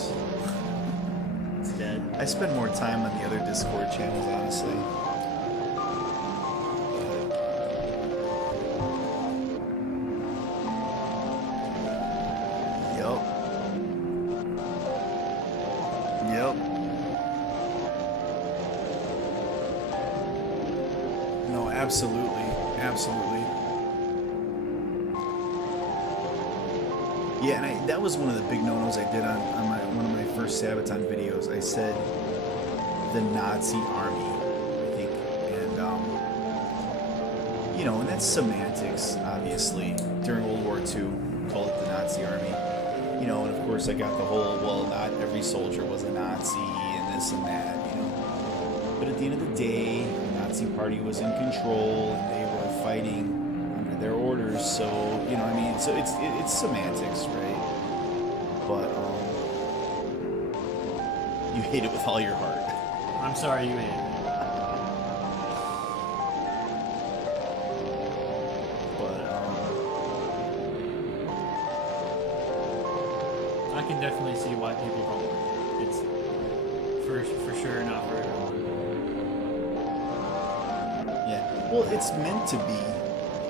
It's dead. I spend more time on the other Discord channels, honestly. Yup. Yep. No, absolutely. Absolutely. Yeah, and that was one of the big no-nos I did on one of my first Sabaton videos. I said the Nazi army, I think, and you know, and that's semantics, obviously. During World War II, call it the Nazi army, you know, and of course I got the whole, well, not every soldier was a Nazi and this and that, you know. But at the end of the day, the Nazi party was in control and they were fighting under their orders, so, you know, I mean, so it's semantics, right? But you hate it with all your heart. I'm sorry you hate it. But I can definitely see why people don't like it. It's for sure not for everyone. yeah, well, it's meant to be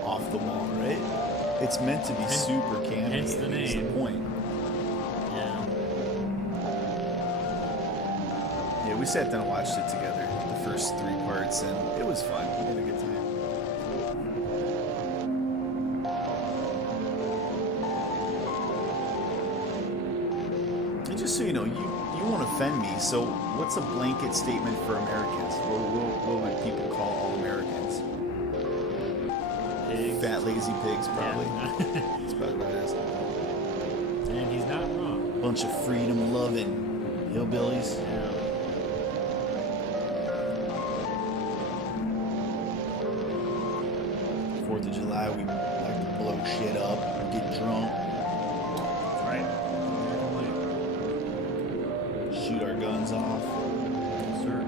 off the wall, right? It's meant to be super campy. Hence the That's the name. point. Yeah. Yeah, we sat down and watched it together, the first 3 parts, and it was fun. We had a good time. And just so you know, you won't offend me, so what's a blanket statement for Americans? What would people call all Americans? Pigs. Fat, lazy pigs, probably. Yeah. That's probably what it is. And he's not wrong. Bunch of freedom-loving hillbillies. Yeah. 4th of July, we like to blow shit up, get drunk, Right. shoot our guns off. Sir.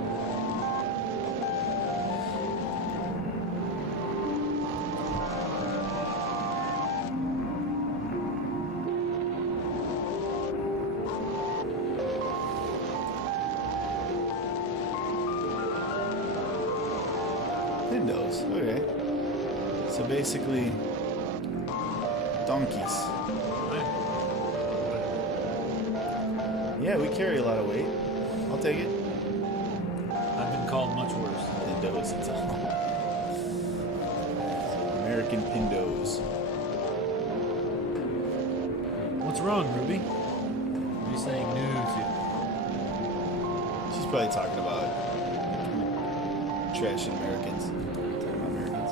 Windows, okay. So basically, donkeys. Yeah, we carry a lot of weight. I'll take it. I've been called much worse. Pindos, it's all. American Pindos. What's wrong, Ruby? What are you saying new to? She's probably talking about trashing Americans. Talking about Americans.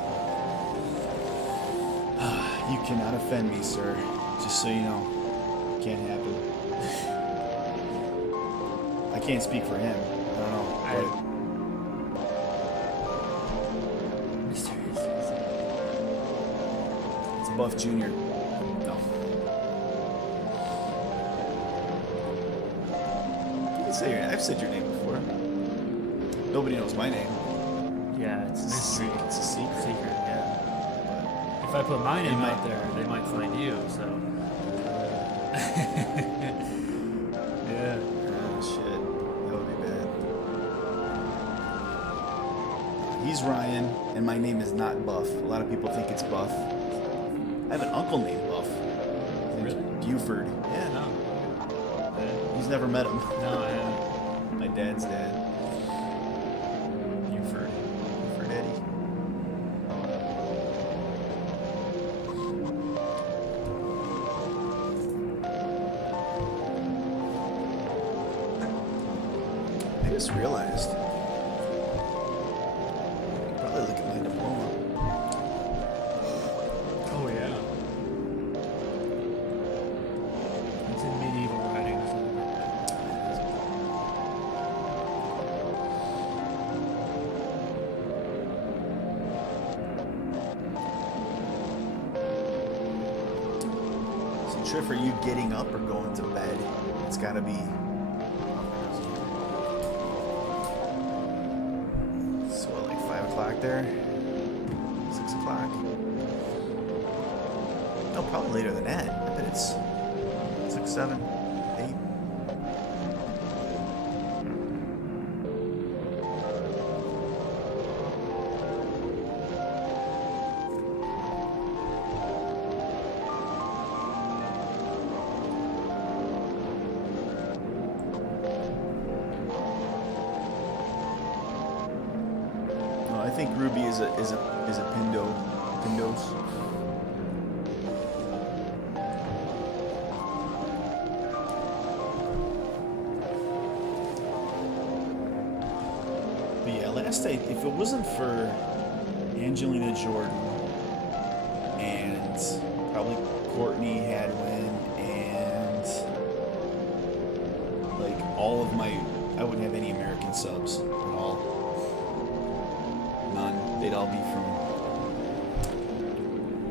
You cannot offend me, sir. Just so you know. Can't happen. I can't speak for him. I don't know. It's Buff Jr. No. You can say I've said your name before. Nobody knows my name. Yeah, it's a mystery. It's a secret. Yeah. If I put my name out there, they might find you. So. Yeah. Oh shit, that would be bad. He's Ryan, and my name is not Buff. A lot of people think it's Buff. I have an uncle named Buff. His name's Really? Buford. Yeah. No. He's never met him. No, I haven't. My dad's dad. Buford. Buford Eddie. I just realized. Probably look at my diploma. Oh yeah. It's in medieval writing. So, Triff, are you getting up or going to bed? It's gotta be. So, what, like 5 o'clock there? 6 o'clock? No, probably later than that. I bet it's 6, 7, 8. No, I think Ruby is a Pindos. But yeah, last night, if it wasn't for Angelina Jordan and probably Courtney Hadwin and like all of my, I wouldn't have any American subs at all. None. They'd all be from.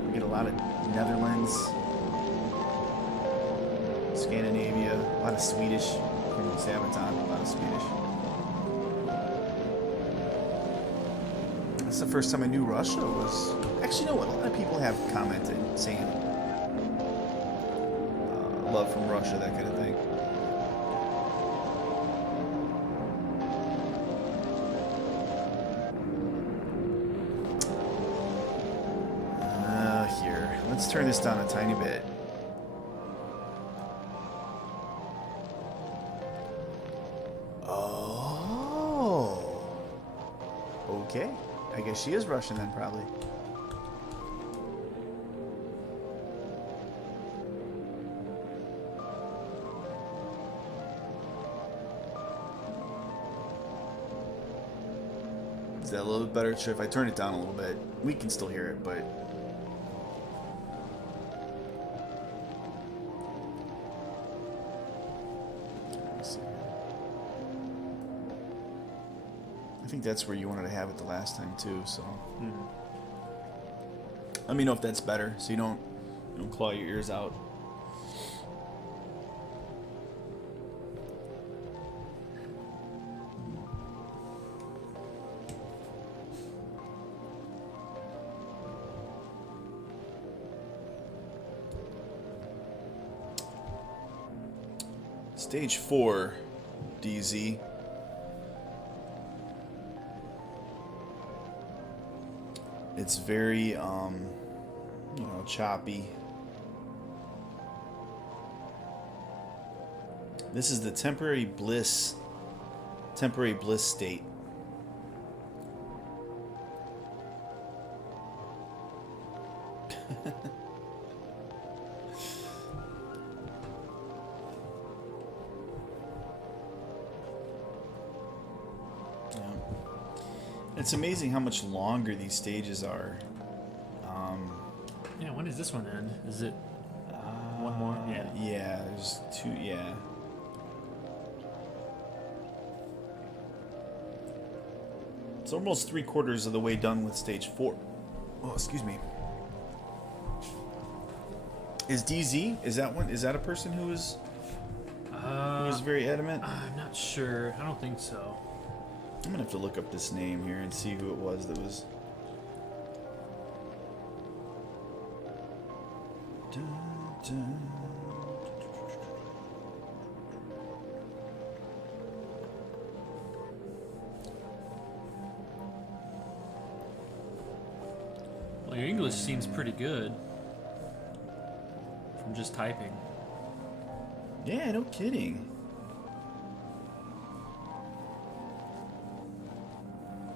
We get a lot of Netherlands, Scandinavia, a lot of Swedish from Sabaton, a lot of Swedish. That's the first time I knew Russia was. Actually, you know what? A lot of people have commented saying love from Russia, that kind of thing. Here. Let's turn this down a tiny bit. Oh. Okay. I guess she is Russian then, probably. Is that a little bit better? Sure, if I turn it down a little bit, we can still hear it, but. Let's see. I think that's where you wanted to have it the last time too, so. Let me know if that's better, so you don't claw your ears out. Stage 4, DZ. It's very, choppy. This is the temporary bliss state. Yeah. It's amazing how much longer these stages are. Yeah, when does this one end? Is it one more? Yeah. Yeah, there's two, yeah. It's almost 3/4 of the way done with stage 4. Oh, excuse me. Is DZ? Is that one? Is that a person who was very adamant? I'm not sure. I don't think so. I'm gonna have to look up this name here and see who it was that was. Dun, dun. Well, your English seems pretty good from just typing. Yeah, no kidding.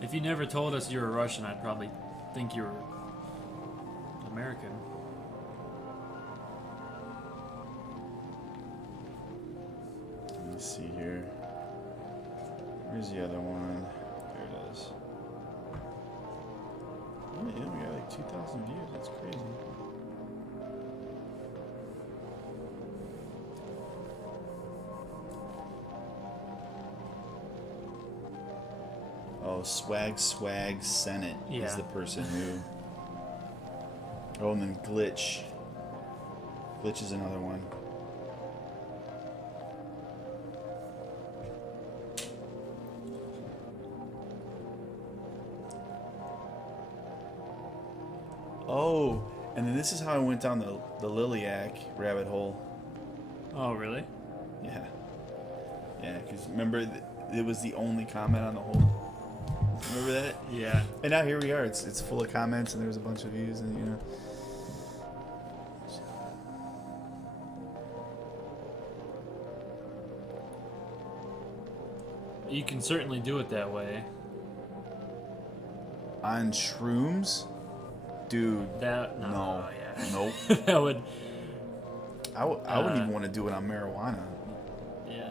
If you never told us you were Russian, I'd probably think you were American. Let me see here. Where's the other one? There it is. Oh, yeah, we got like 2,000 views. That's crazy. Oh, Swag Senate is Yeah. the person who. Oh, and then Glitch. Glitch is another one. Oh, and then this is how I went down the Liliac rabbit hole. Oh, really? Yeah. Yeah, because remember, it was the only comment on the whole. Remember that? Yeah. And now here we are. It's full of comments, and there's a bunch of views, and you know. You can certainly do it that way. On shrooms, dude. That No. yeah. Nope. That would. I wouldn't even want to do it on marijuana. Yeah.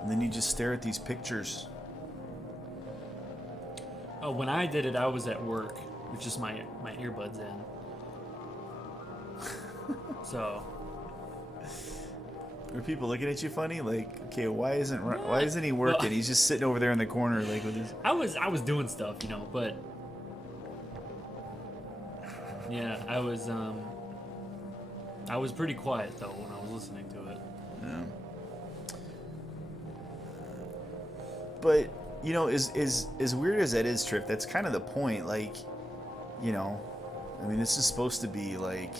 And then you just stare at these pictures. Oh, when I did it, I was at work, which is my earbuds in. So. Are people looking at you funny? Like, okay, why isn't he working? Well, He's just sitting over there in the corner, like with his. I was doing stuff, you know, but yeah, I was pretty quiet though when I was listening to it. Yeah. But you know, as weird as that is, Trip, that's kind of the point. Like, you know, I mean, this is supposed to be like.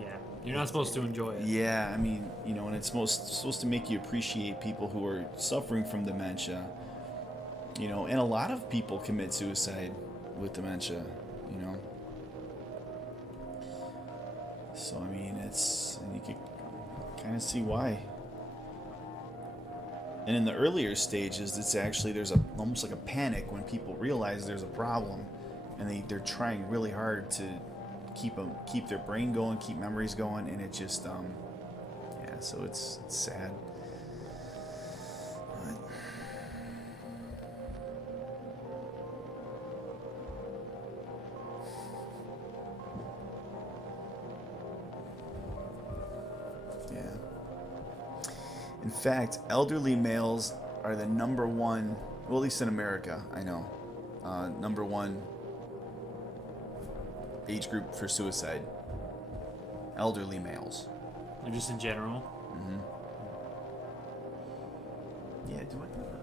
Yeah, you're not supposed to enjoy it. Yeah, I mean, you know, and it's supposed to make you appreciate people who are suffering from dementia. You know, and a lot of people commit suicide with dementia, you know. So, I mean, and you could kind of see why. And in the earlier stages, it's actually, there's almost like a panic when people realize there's a problem, and they're trying really hard to keep their brain going, keep memories going, and it just yeah, so it's sad. But, yeah. In fact, elderly males are the number one, well, at least in America, I know, number one age group for suicide. Elderly males. Or just in general. Mm-hmm. Yeah, do I have that?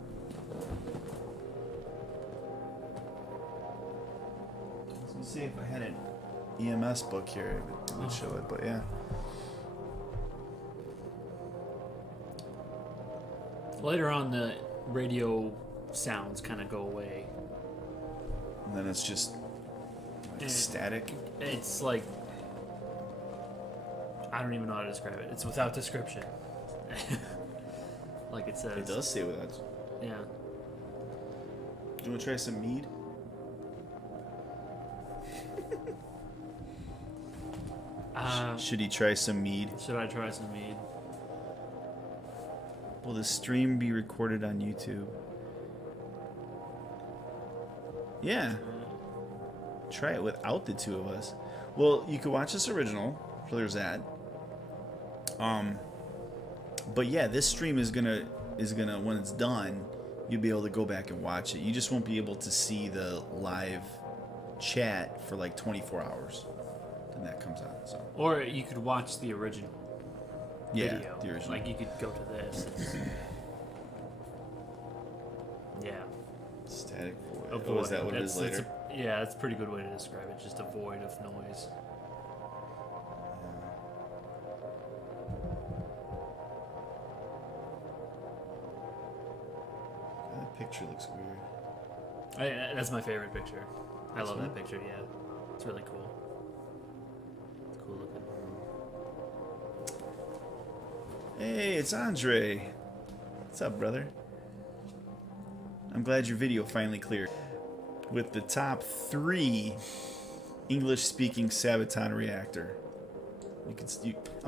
I was gonna see if I had an EMS book here, it would show it, but yeah. Later on, the radio sounds kind of go away. And then it's just like static. It's like, I don't even know how to describe it. It's without description. Like it says. It does say without. Yeah. Do you want to try some mead? Uh, Should he try some mead? should I try some mead? Will the stream be recorded on YouTube? Yeah. Try it without the two of us. Well, you could watch this original. So there's that. But yeah, this stream is gonna when it's done, you'll be able to go back and watch it. You just won't be able to see the live chat for like 24 hours. Then that comes out. So. Or you could watch the original. Yeah, Video. the original. Like you could go to this. Yeah. Static void. A Oh, void. is that what it is later? Yeah, that's a pretty good way to describe it. Just a void of noise. That picture looks weird. That's my favorite picture. I love one? that picture. Yeah, it's really cool. It's cool looking. Hey, it's Andre. What's up, brother? I'm glad your video finally cleared. With the top 3 English-speaking Sabaton reactor. I'm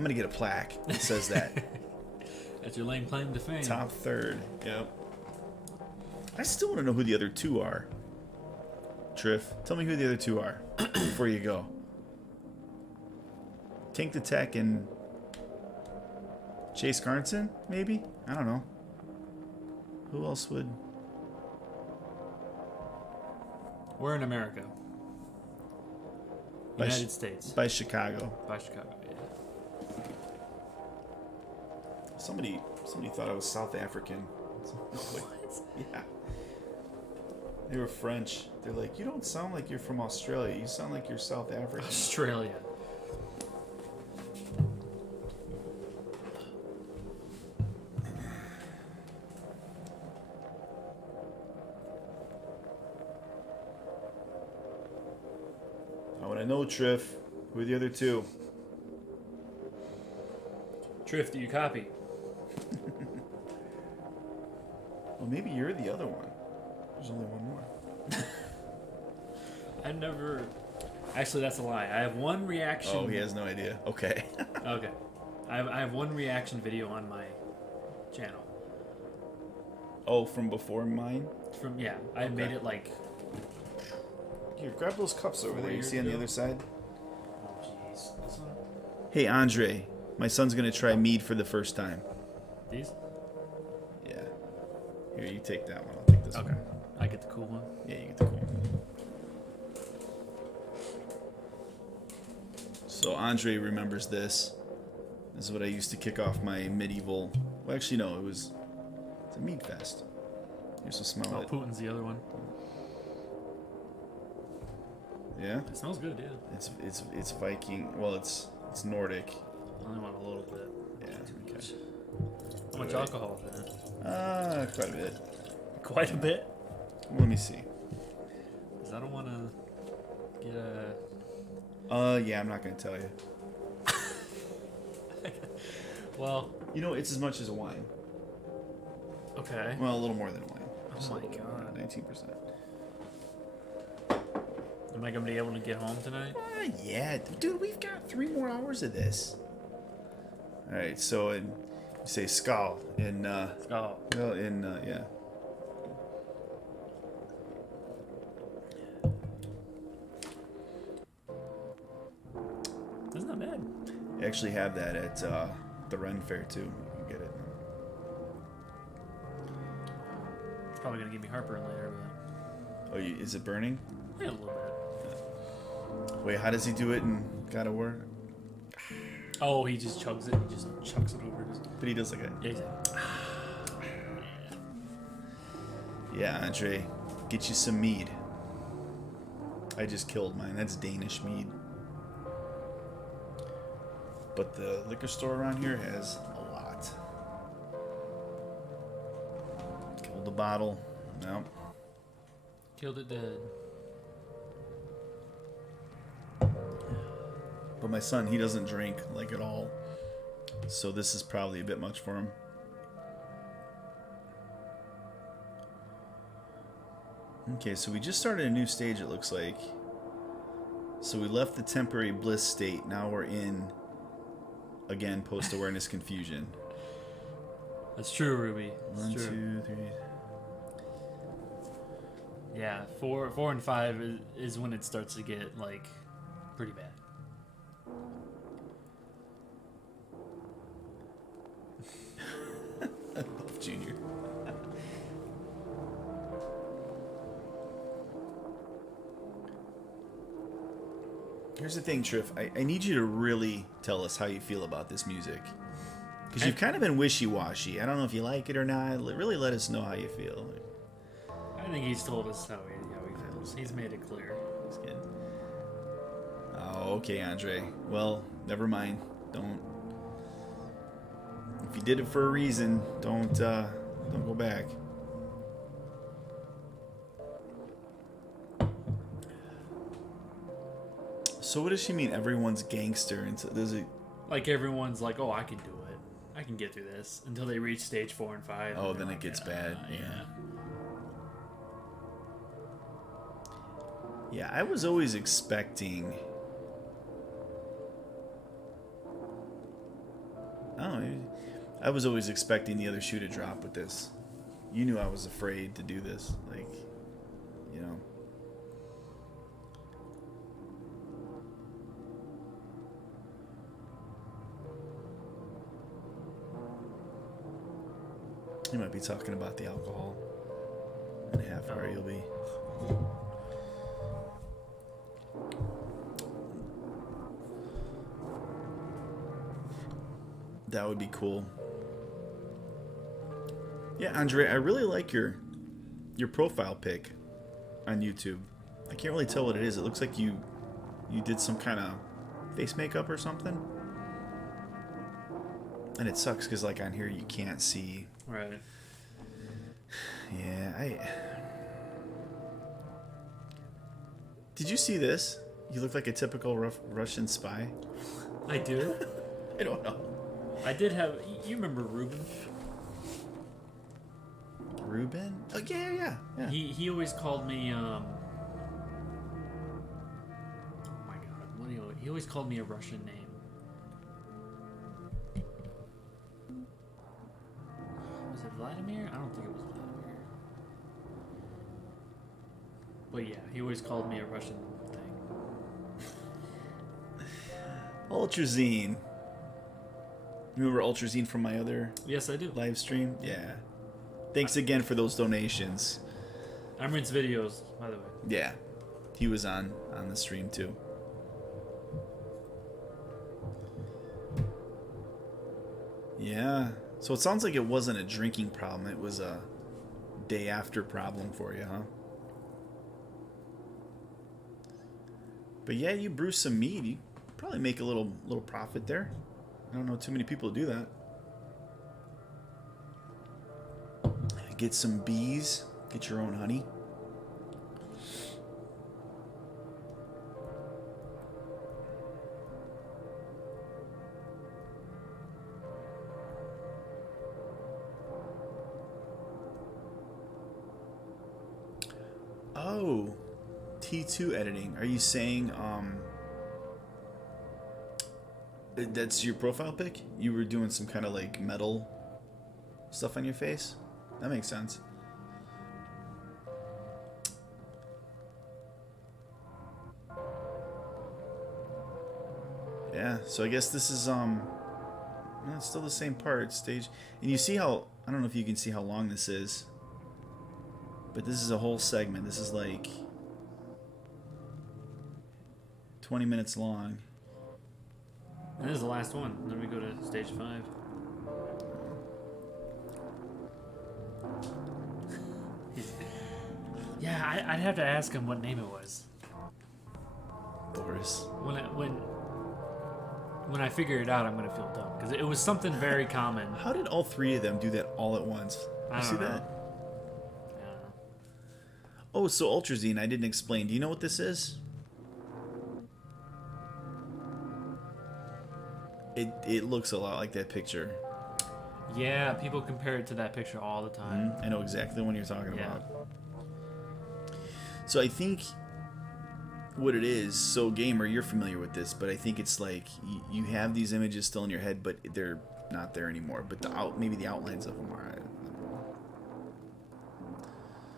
gonna get a plaque that says that. That's your lame claim to fame. Top 3rd. Yep. I still want to know who the other 2 are. Triff, tell me who the other 2 are before you go. Tank the Tech and Chase Garnson, maybe? I don't know. Who else would... We're in America. By United States. By Chicago. By Chicago, yeah. Somebody thought I was South African. What? Yeah. They were French. They're like, you don't sound like you're from Australia. You sound like you're South African. Australia. I want to know, Triff. Who are the other 2? Triff, do you copy? Well, maybe you're the other one. There's only one more. I never... Actually, that's a lie. I have one reaction... Oh, he has no idea. Okay. Okay. I have one reaction video on my channel. Oh, from before mine? Yeah, I Okay. made it like... Here, grab those cups over 4 there. You years see on the ago? other side? Oh, jeez. This one? Hey, Andre. My son's going to try Mead for the first time. These? Yeah. Here, you take that one. I'll take this Okay. one. I get the cool one. Yeah, you get the cool one. So Andre remembers this. This is what I used to kick off my medieval... Well, actually, no. It's a Mead Fest. Here's to smell Oh, it. Putin's the other one. Yeah? It smells good, yeah. It's Viking. Well, it's Nordic. I only want a little bit. Yeah, okay. How much alcohol is in it? Quite a bit. Quite a bit. Let me see. Because I don't want to get a... Yeah, I'm not gonna tell you. Well... You know, it's as much as a wine. Okay. Well, a little more than a wine. Oh my god. 19%. Am I going to be able to get home tonight? Yeah, dude, we've got 3 more hours of this. All right, so you say skull in Oh. well yeah. That's not bad. You actually have that at the Ren Fair too. You can get it. It's probably going to give me heartburn later, but... Oh, is it burning? Yeah, a little bit. Wait, how does he do it in God of War? Oh, he just chugs it. He just chucks it over his... But he does like a... Yeah, he's like... Yeah, Andre, get you some mead. I just killed mine. That's Danish mead. But the liquor store around here has a lot. Killed the bottle. Nope. Killed it dead. But my son, he doesn't drink, like, at all. So this is probably a bit much for him. Okay, so we just started a new stage, it looks like. So we left the temporary bliss state. Now we're in, again, post-awareness confusion. That's true, Ruby. It's 1, true. 2, 3. Yeah, 4 and 5 is when it starts to get like pretty bad. I love Junior. Here's the thing, Triff. I need you to really tell us how you feel about this music. Because you've kind of been wishy-washy. I don't know if you like it or not. Really let us know how you feel. I think he's told us how he feels. He's made it clear. That's good. Oh, okay, Andre. Well, never mind. Don't. If you did it for a reason, don't go back. So what does she mean? Everyone's gangster, and so does it? Like everyone's like, oh, I can do it. I can get through this until they reach stage 4 and 5. Oh, and then they're it gets like, bad. Yeah. Yeah, I was always expecting. I don't know. I was always expecting the other shoe to drop with this. You knew I was afraid to do this, like, you know. You might be talking about the alcohol. In a half hour, you'll be. That would be cool. Yeah, Andre, I really like your profile pic on YouTube. I can't really tell what it is. It looks like you did some kind of face makeup or something. And it sucks because like on here you can't see. Right. Yeah, Did you see this? You look like a typical Russian spy. I do. I don't know. I did have. You remember Ruben? Ruben? Oh yeah. He always called me. Oh my God! What do he always called me a Russian name. Was it Vladimir? I don't think it was Vladimir. But yeah, he always called me a Russian thing. Ultrazine. You remember Ultrazine from my other Yes, I do. live stream? Yeah. Thanks again for those donations. Amrin's videos, by the way. Yeah. He was on the stream too. Yeah. So it sounds like it wasn't a drinking problem. It was a day after problem for you, huh? But yeah, you brew some mead. You probably make a little profit there. I don't know too many people do that. Get some bees. Get your own honey. Oh, T2 editing. Are you saying that's your profile pic? You were doing some kind of like metal stuff on your face? That makes sense. Yeah, so I guess this is no, it's still the same part, stage. And you see how, I don't know if you can see how long this is, but this is a whole segment. This is like 20 minutes long. And this is the last one. Then we go to stage 5. Yeah, I'd have to ask him what name it was. Boris. When I figure it out, I'm gonna feel dumb because it was something very common. How did all three of them do that all at once? You see that? Yeah. Oh, so Ultrazine, I didn't explain. Do you know what this is? It looks a lot like that picture. Yeah, people compare it to that picture all the time. I know exactly the one you're talking Yeah. about. So I think what it is, so gamer, you're familiar with this, but I think it's like you have these images still in your head, but they're not there anymore. But maybe the outlines of them are.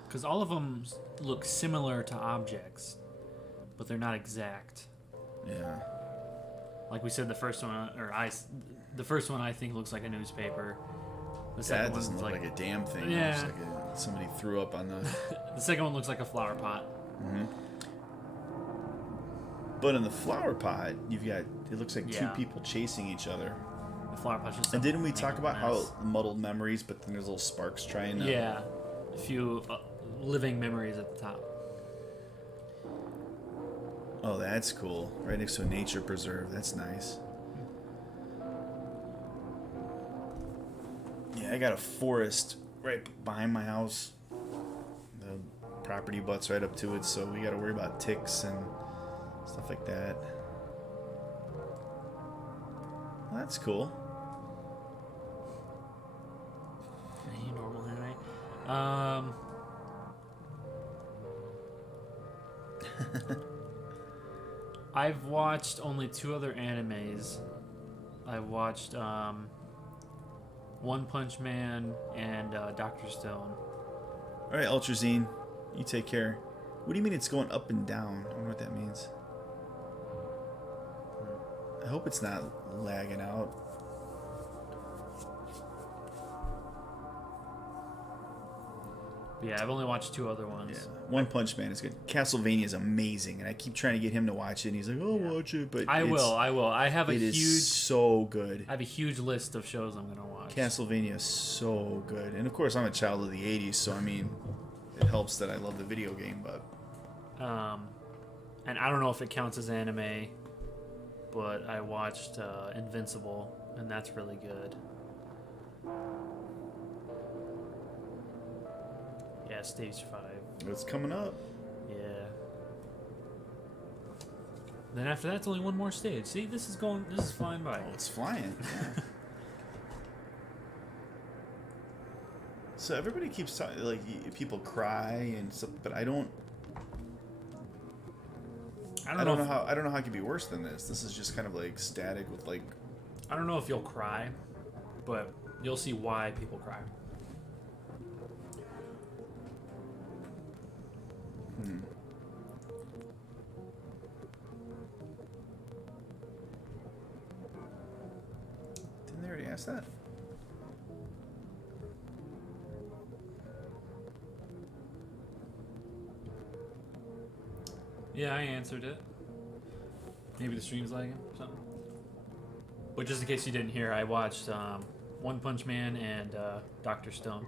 Because all of them look similar to objects, but they're not exact. Yeah. Like we said, the first one, the first one I think looks like a newspaper. The second That doesn't one's look like a damn thing. Yeah. It looks like somebody threw up on the. The second one looks like a flower pot. Mm-hmm. But in the flower pot, you've got it looks like two people chasing each other. The flower pot's just. And didn't we talk about how muddled memories, but then there's little sparks trying to. Yeah, a few living memories at the top. Oh, that's cool. Right next to a nature preserve. That's nice. Yeah, I got a forest right behind my house. The property butts right up to it, so we got to worry about ticks and stuff like that. Well, that's cool. Any normal anime? I've watched only 2 other animes. I watched One Punch Man and Dr. Stone. All right, Ultrazine, you take care. What do you mean it's going up and down? I wonder what that means. I hope it's not lagging out. Yeah, I've only watched 2 other ones. Yeah. One Punch Man is good. Castlevania is amazing, and I keep trying to get him to watch it, and he's like, "Oh, watch it," but I will. I have a it huge. is so good. I have a huge list of shows I'm gonna watch. Castlevania is so good, and of course, I'm a child of the '80s, so I mean, it helps that I love the video game. But and I don't know if it counts as anime, but I watched Invincible, and that's really good. Yeah, stage 5. it's coming up. Yeah. Then after that, it's only one more stage. See, this is flying by. Oh, it's flying. Yeah. So everybody keeps talking like people cry and stuff, but I don't know how it could be worse than this. This is just kind of like static with like. I don't know if you'll cry, but you'll see why people cry. Didn't they already ask that? Yeah, I answered it. Maybe the stream's lagging or something. But just in case you didn't hear, I watched One Punch Man and Dr. Stone.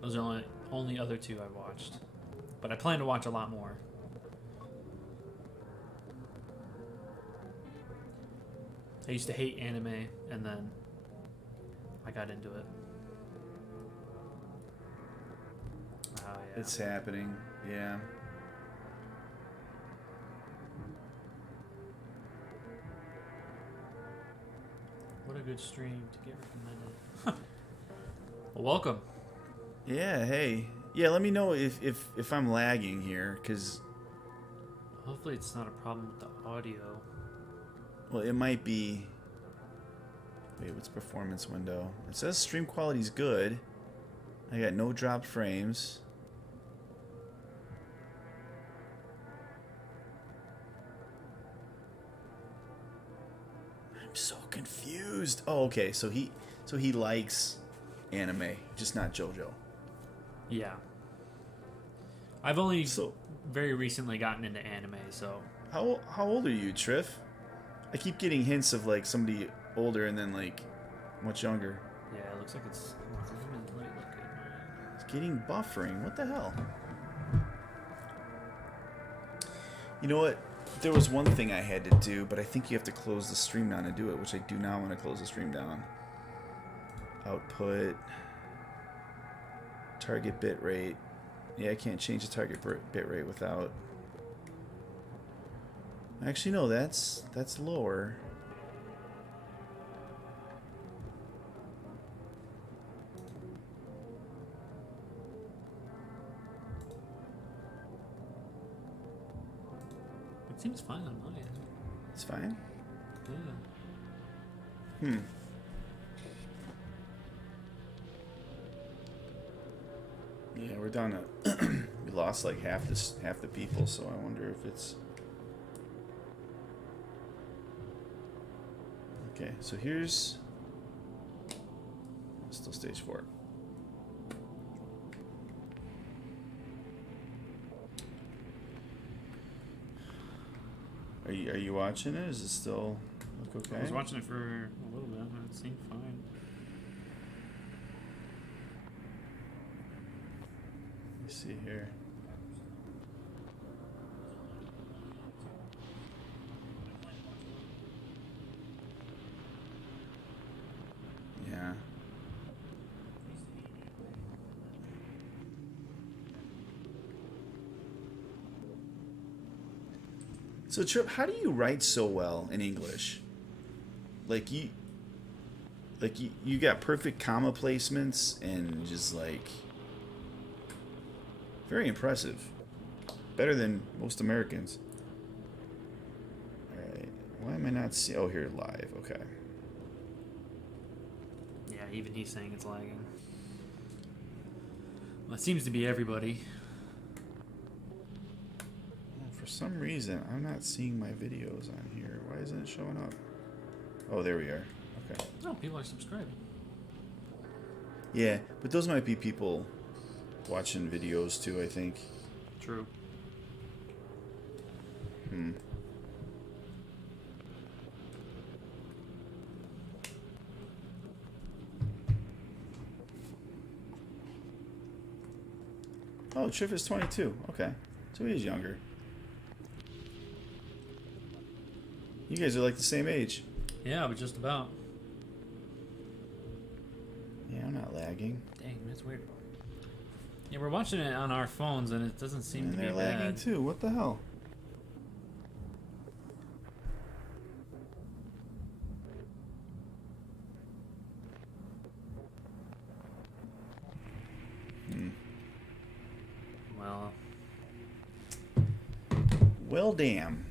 Those are only other 2 I watched. But I plan to watch a lot more. I used to hate anime, and then I got into it. Oh, yeah. It's happening. Yeah. What a good stream to get recommended. Well, welcome. Yeah. Hey. Yeah. Let me know if I'm lagging here, because. Hopefully it's not a problem with the audio. Well, it might be. Wait, what's performance window? It says stream quality's good. I got no dropped frames. I'm so confused. Oh, okay. So he likes anime, just not JoJo. Yeah. I've only very recently gotten into anime, so. How old are you, Triff? I keep getting hints of like somebody older and then like much younger. Yeah, it looks like it's. It's getting buffering. What the hell? You know what? There was one thing I had to do, but I think you have to close the stream down to do it, which I do not want to close the stream down. Output. Target bit rate. Yeah, I can't change the target bit rate without. Actually, no, that's lower. It seems fine on my end. It's fine. Yeah. Yeah, we're down to we lost like half the people, so I wonder if it's okay. So here's still stage 4. Are you watching it? Is it still look okay? I was watching it for a little bit, and it seemed fine. Let me see here. Yeah. So Trip, how do you write so well in English? Like you got perfect comma placements and just like very impressive. Better than most Americans. Alright. Why am I not seeing oh here live, okay. Yeah, even he's saying it's lagging. Well, it seems to be everybody. For some reason, I'm not seeing my videos on here. Why isn't it showing up? Oh, there we are. Okay. Oh, people are subscribing. Yeah, but those might be people watching videos too, I think. True. Oh, Triff is 22. Okay. So he is younger. You guys are like the same age. Yeah, but just about. Yeah, I'm not lagging. Dang, that's weird. Yeah, we're watching it on our phones, and it doesn't seem And to be they're lagging bad. too. What the hell? Well, Well, damn.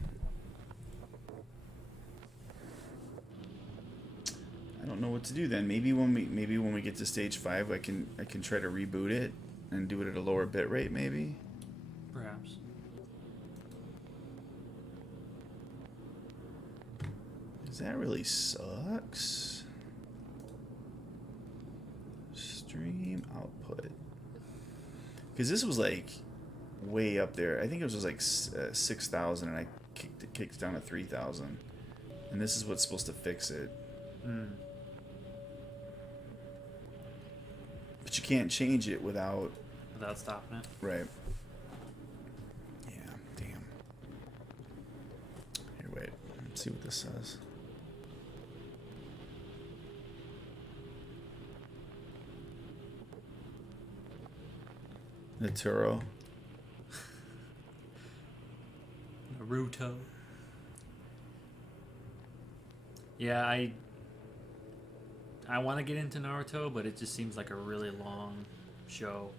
I don't know what to do then. Maybe when we get to stage 5, I can try to reboot it and do it at a lower bit rate. Maybe. perhaps. Because that really sucks. Stream output. Because this was like way up there. I think it was like 6,000, and I kicked it down to 3,000. And this is what's supposed to fix it. But you can't change it without Stopping it. right. Yeah, damn. Here, wait. Let's see what this says. Naturo. Naruto. Yeah, I want to get into Naruto, but it just seems like a really long show.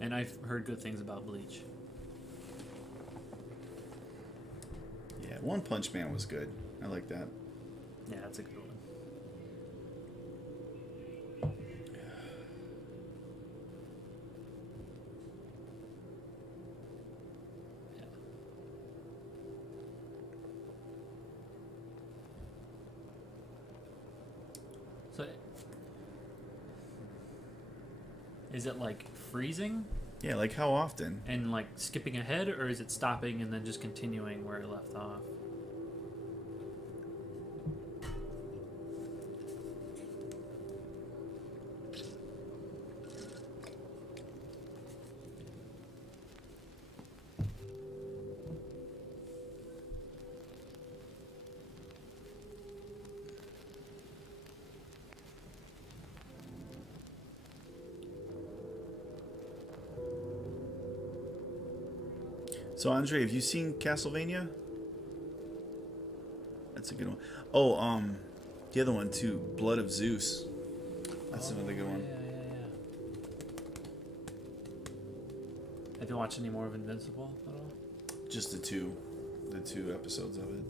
And I've heard good things about Bleach. Yeah, One Punch Man was good. I like that. Yeah, that's a good one. Yeah. So, is it like freezing Yeah, like how often? and like skipping ahead, or is it stopping and then just continuing where it left off? So Andre, have you seen Castlevania? That's a good one. Oh, the other one too, Blood of Zeus. That's another good one. Yeah. Have you watched any more of Invincible at all? Just the two episodes of it.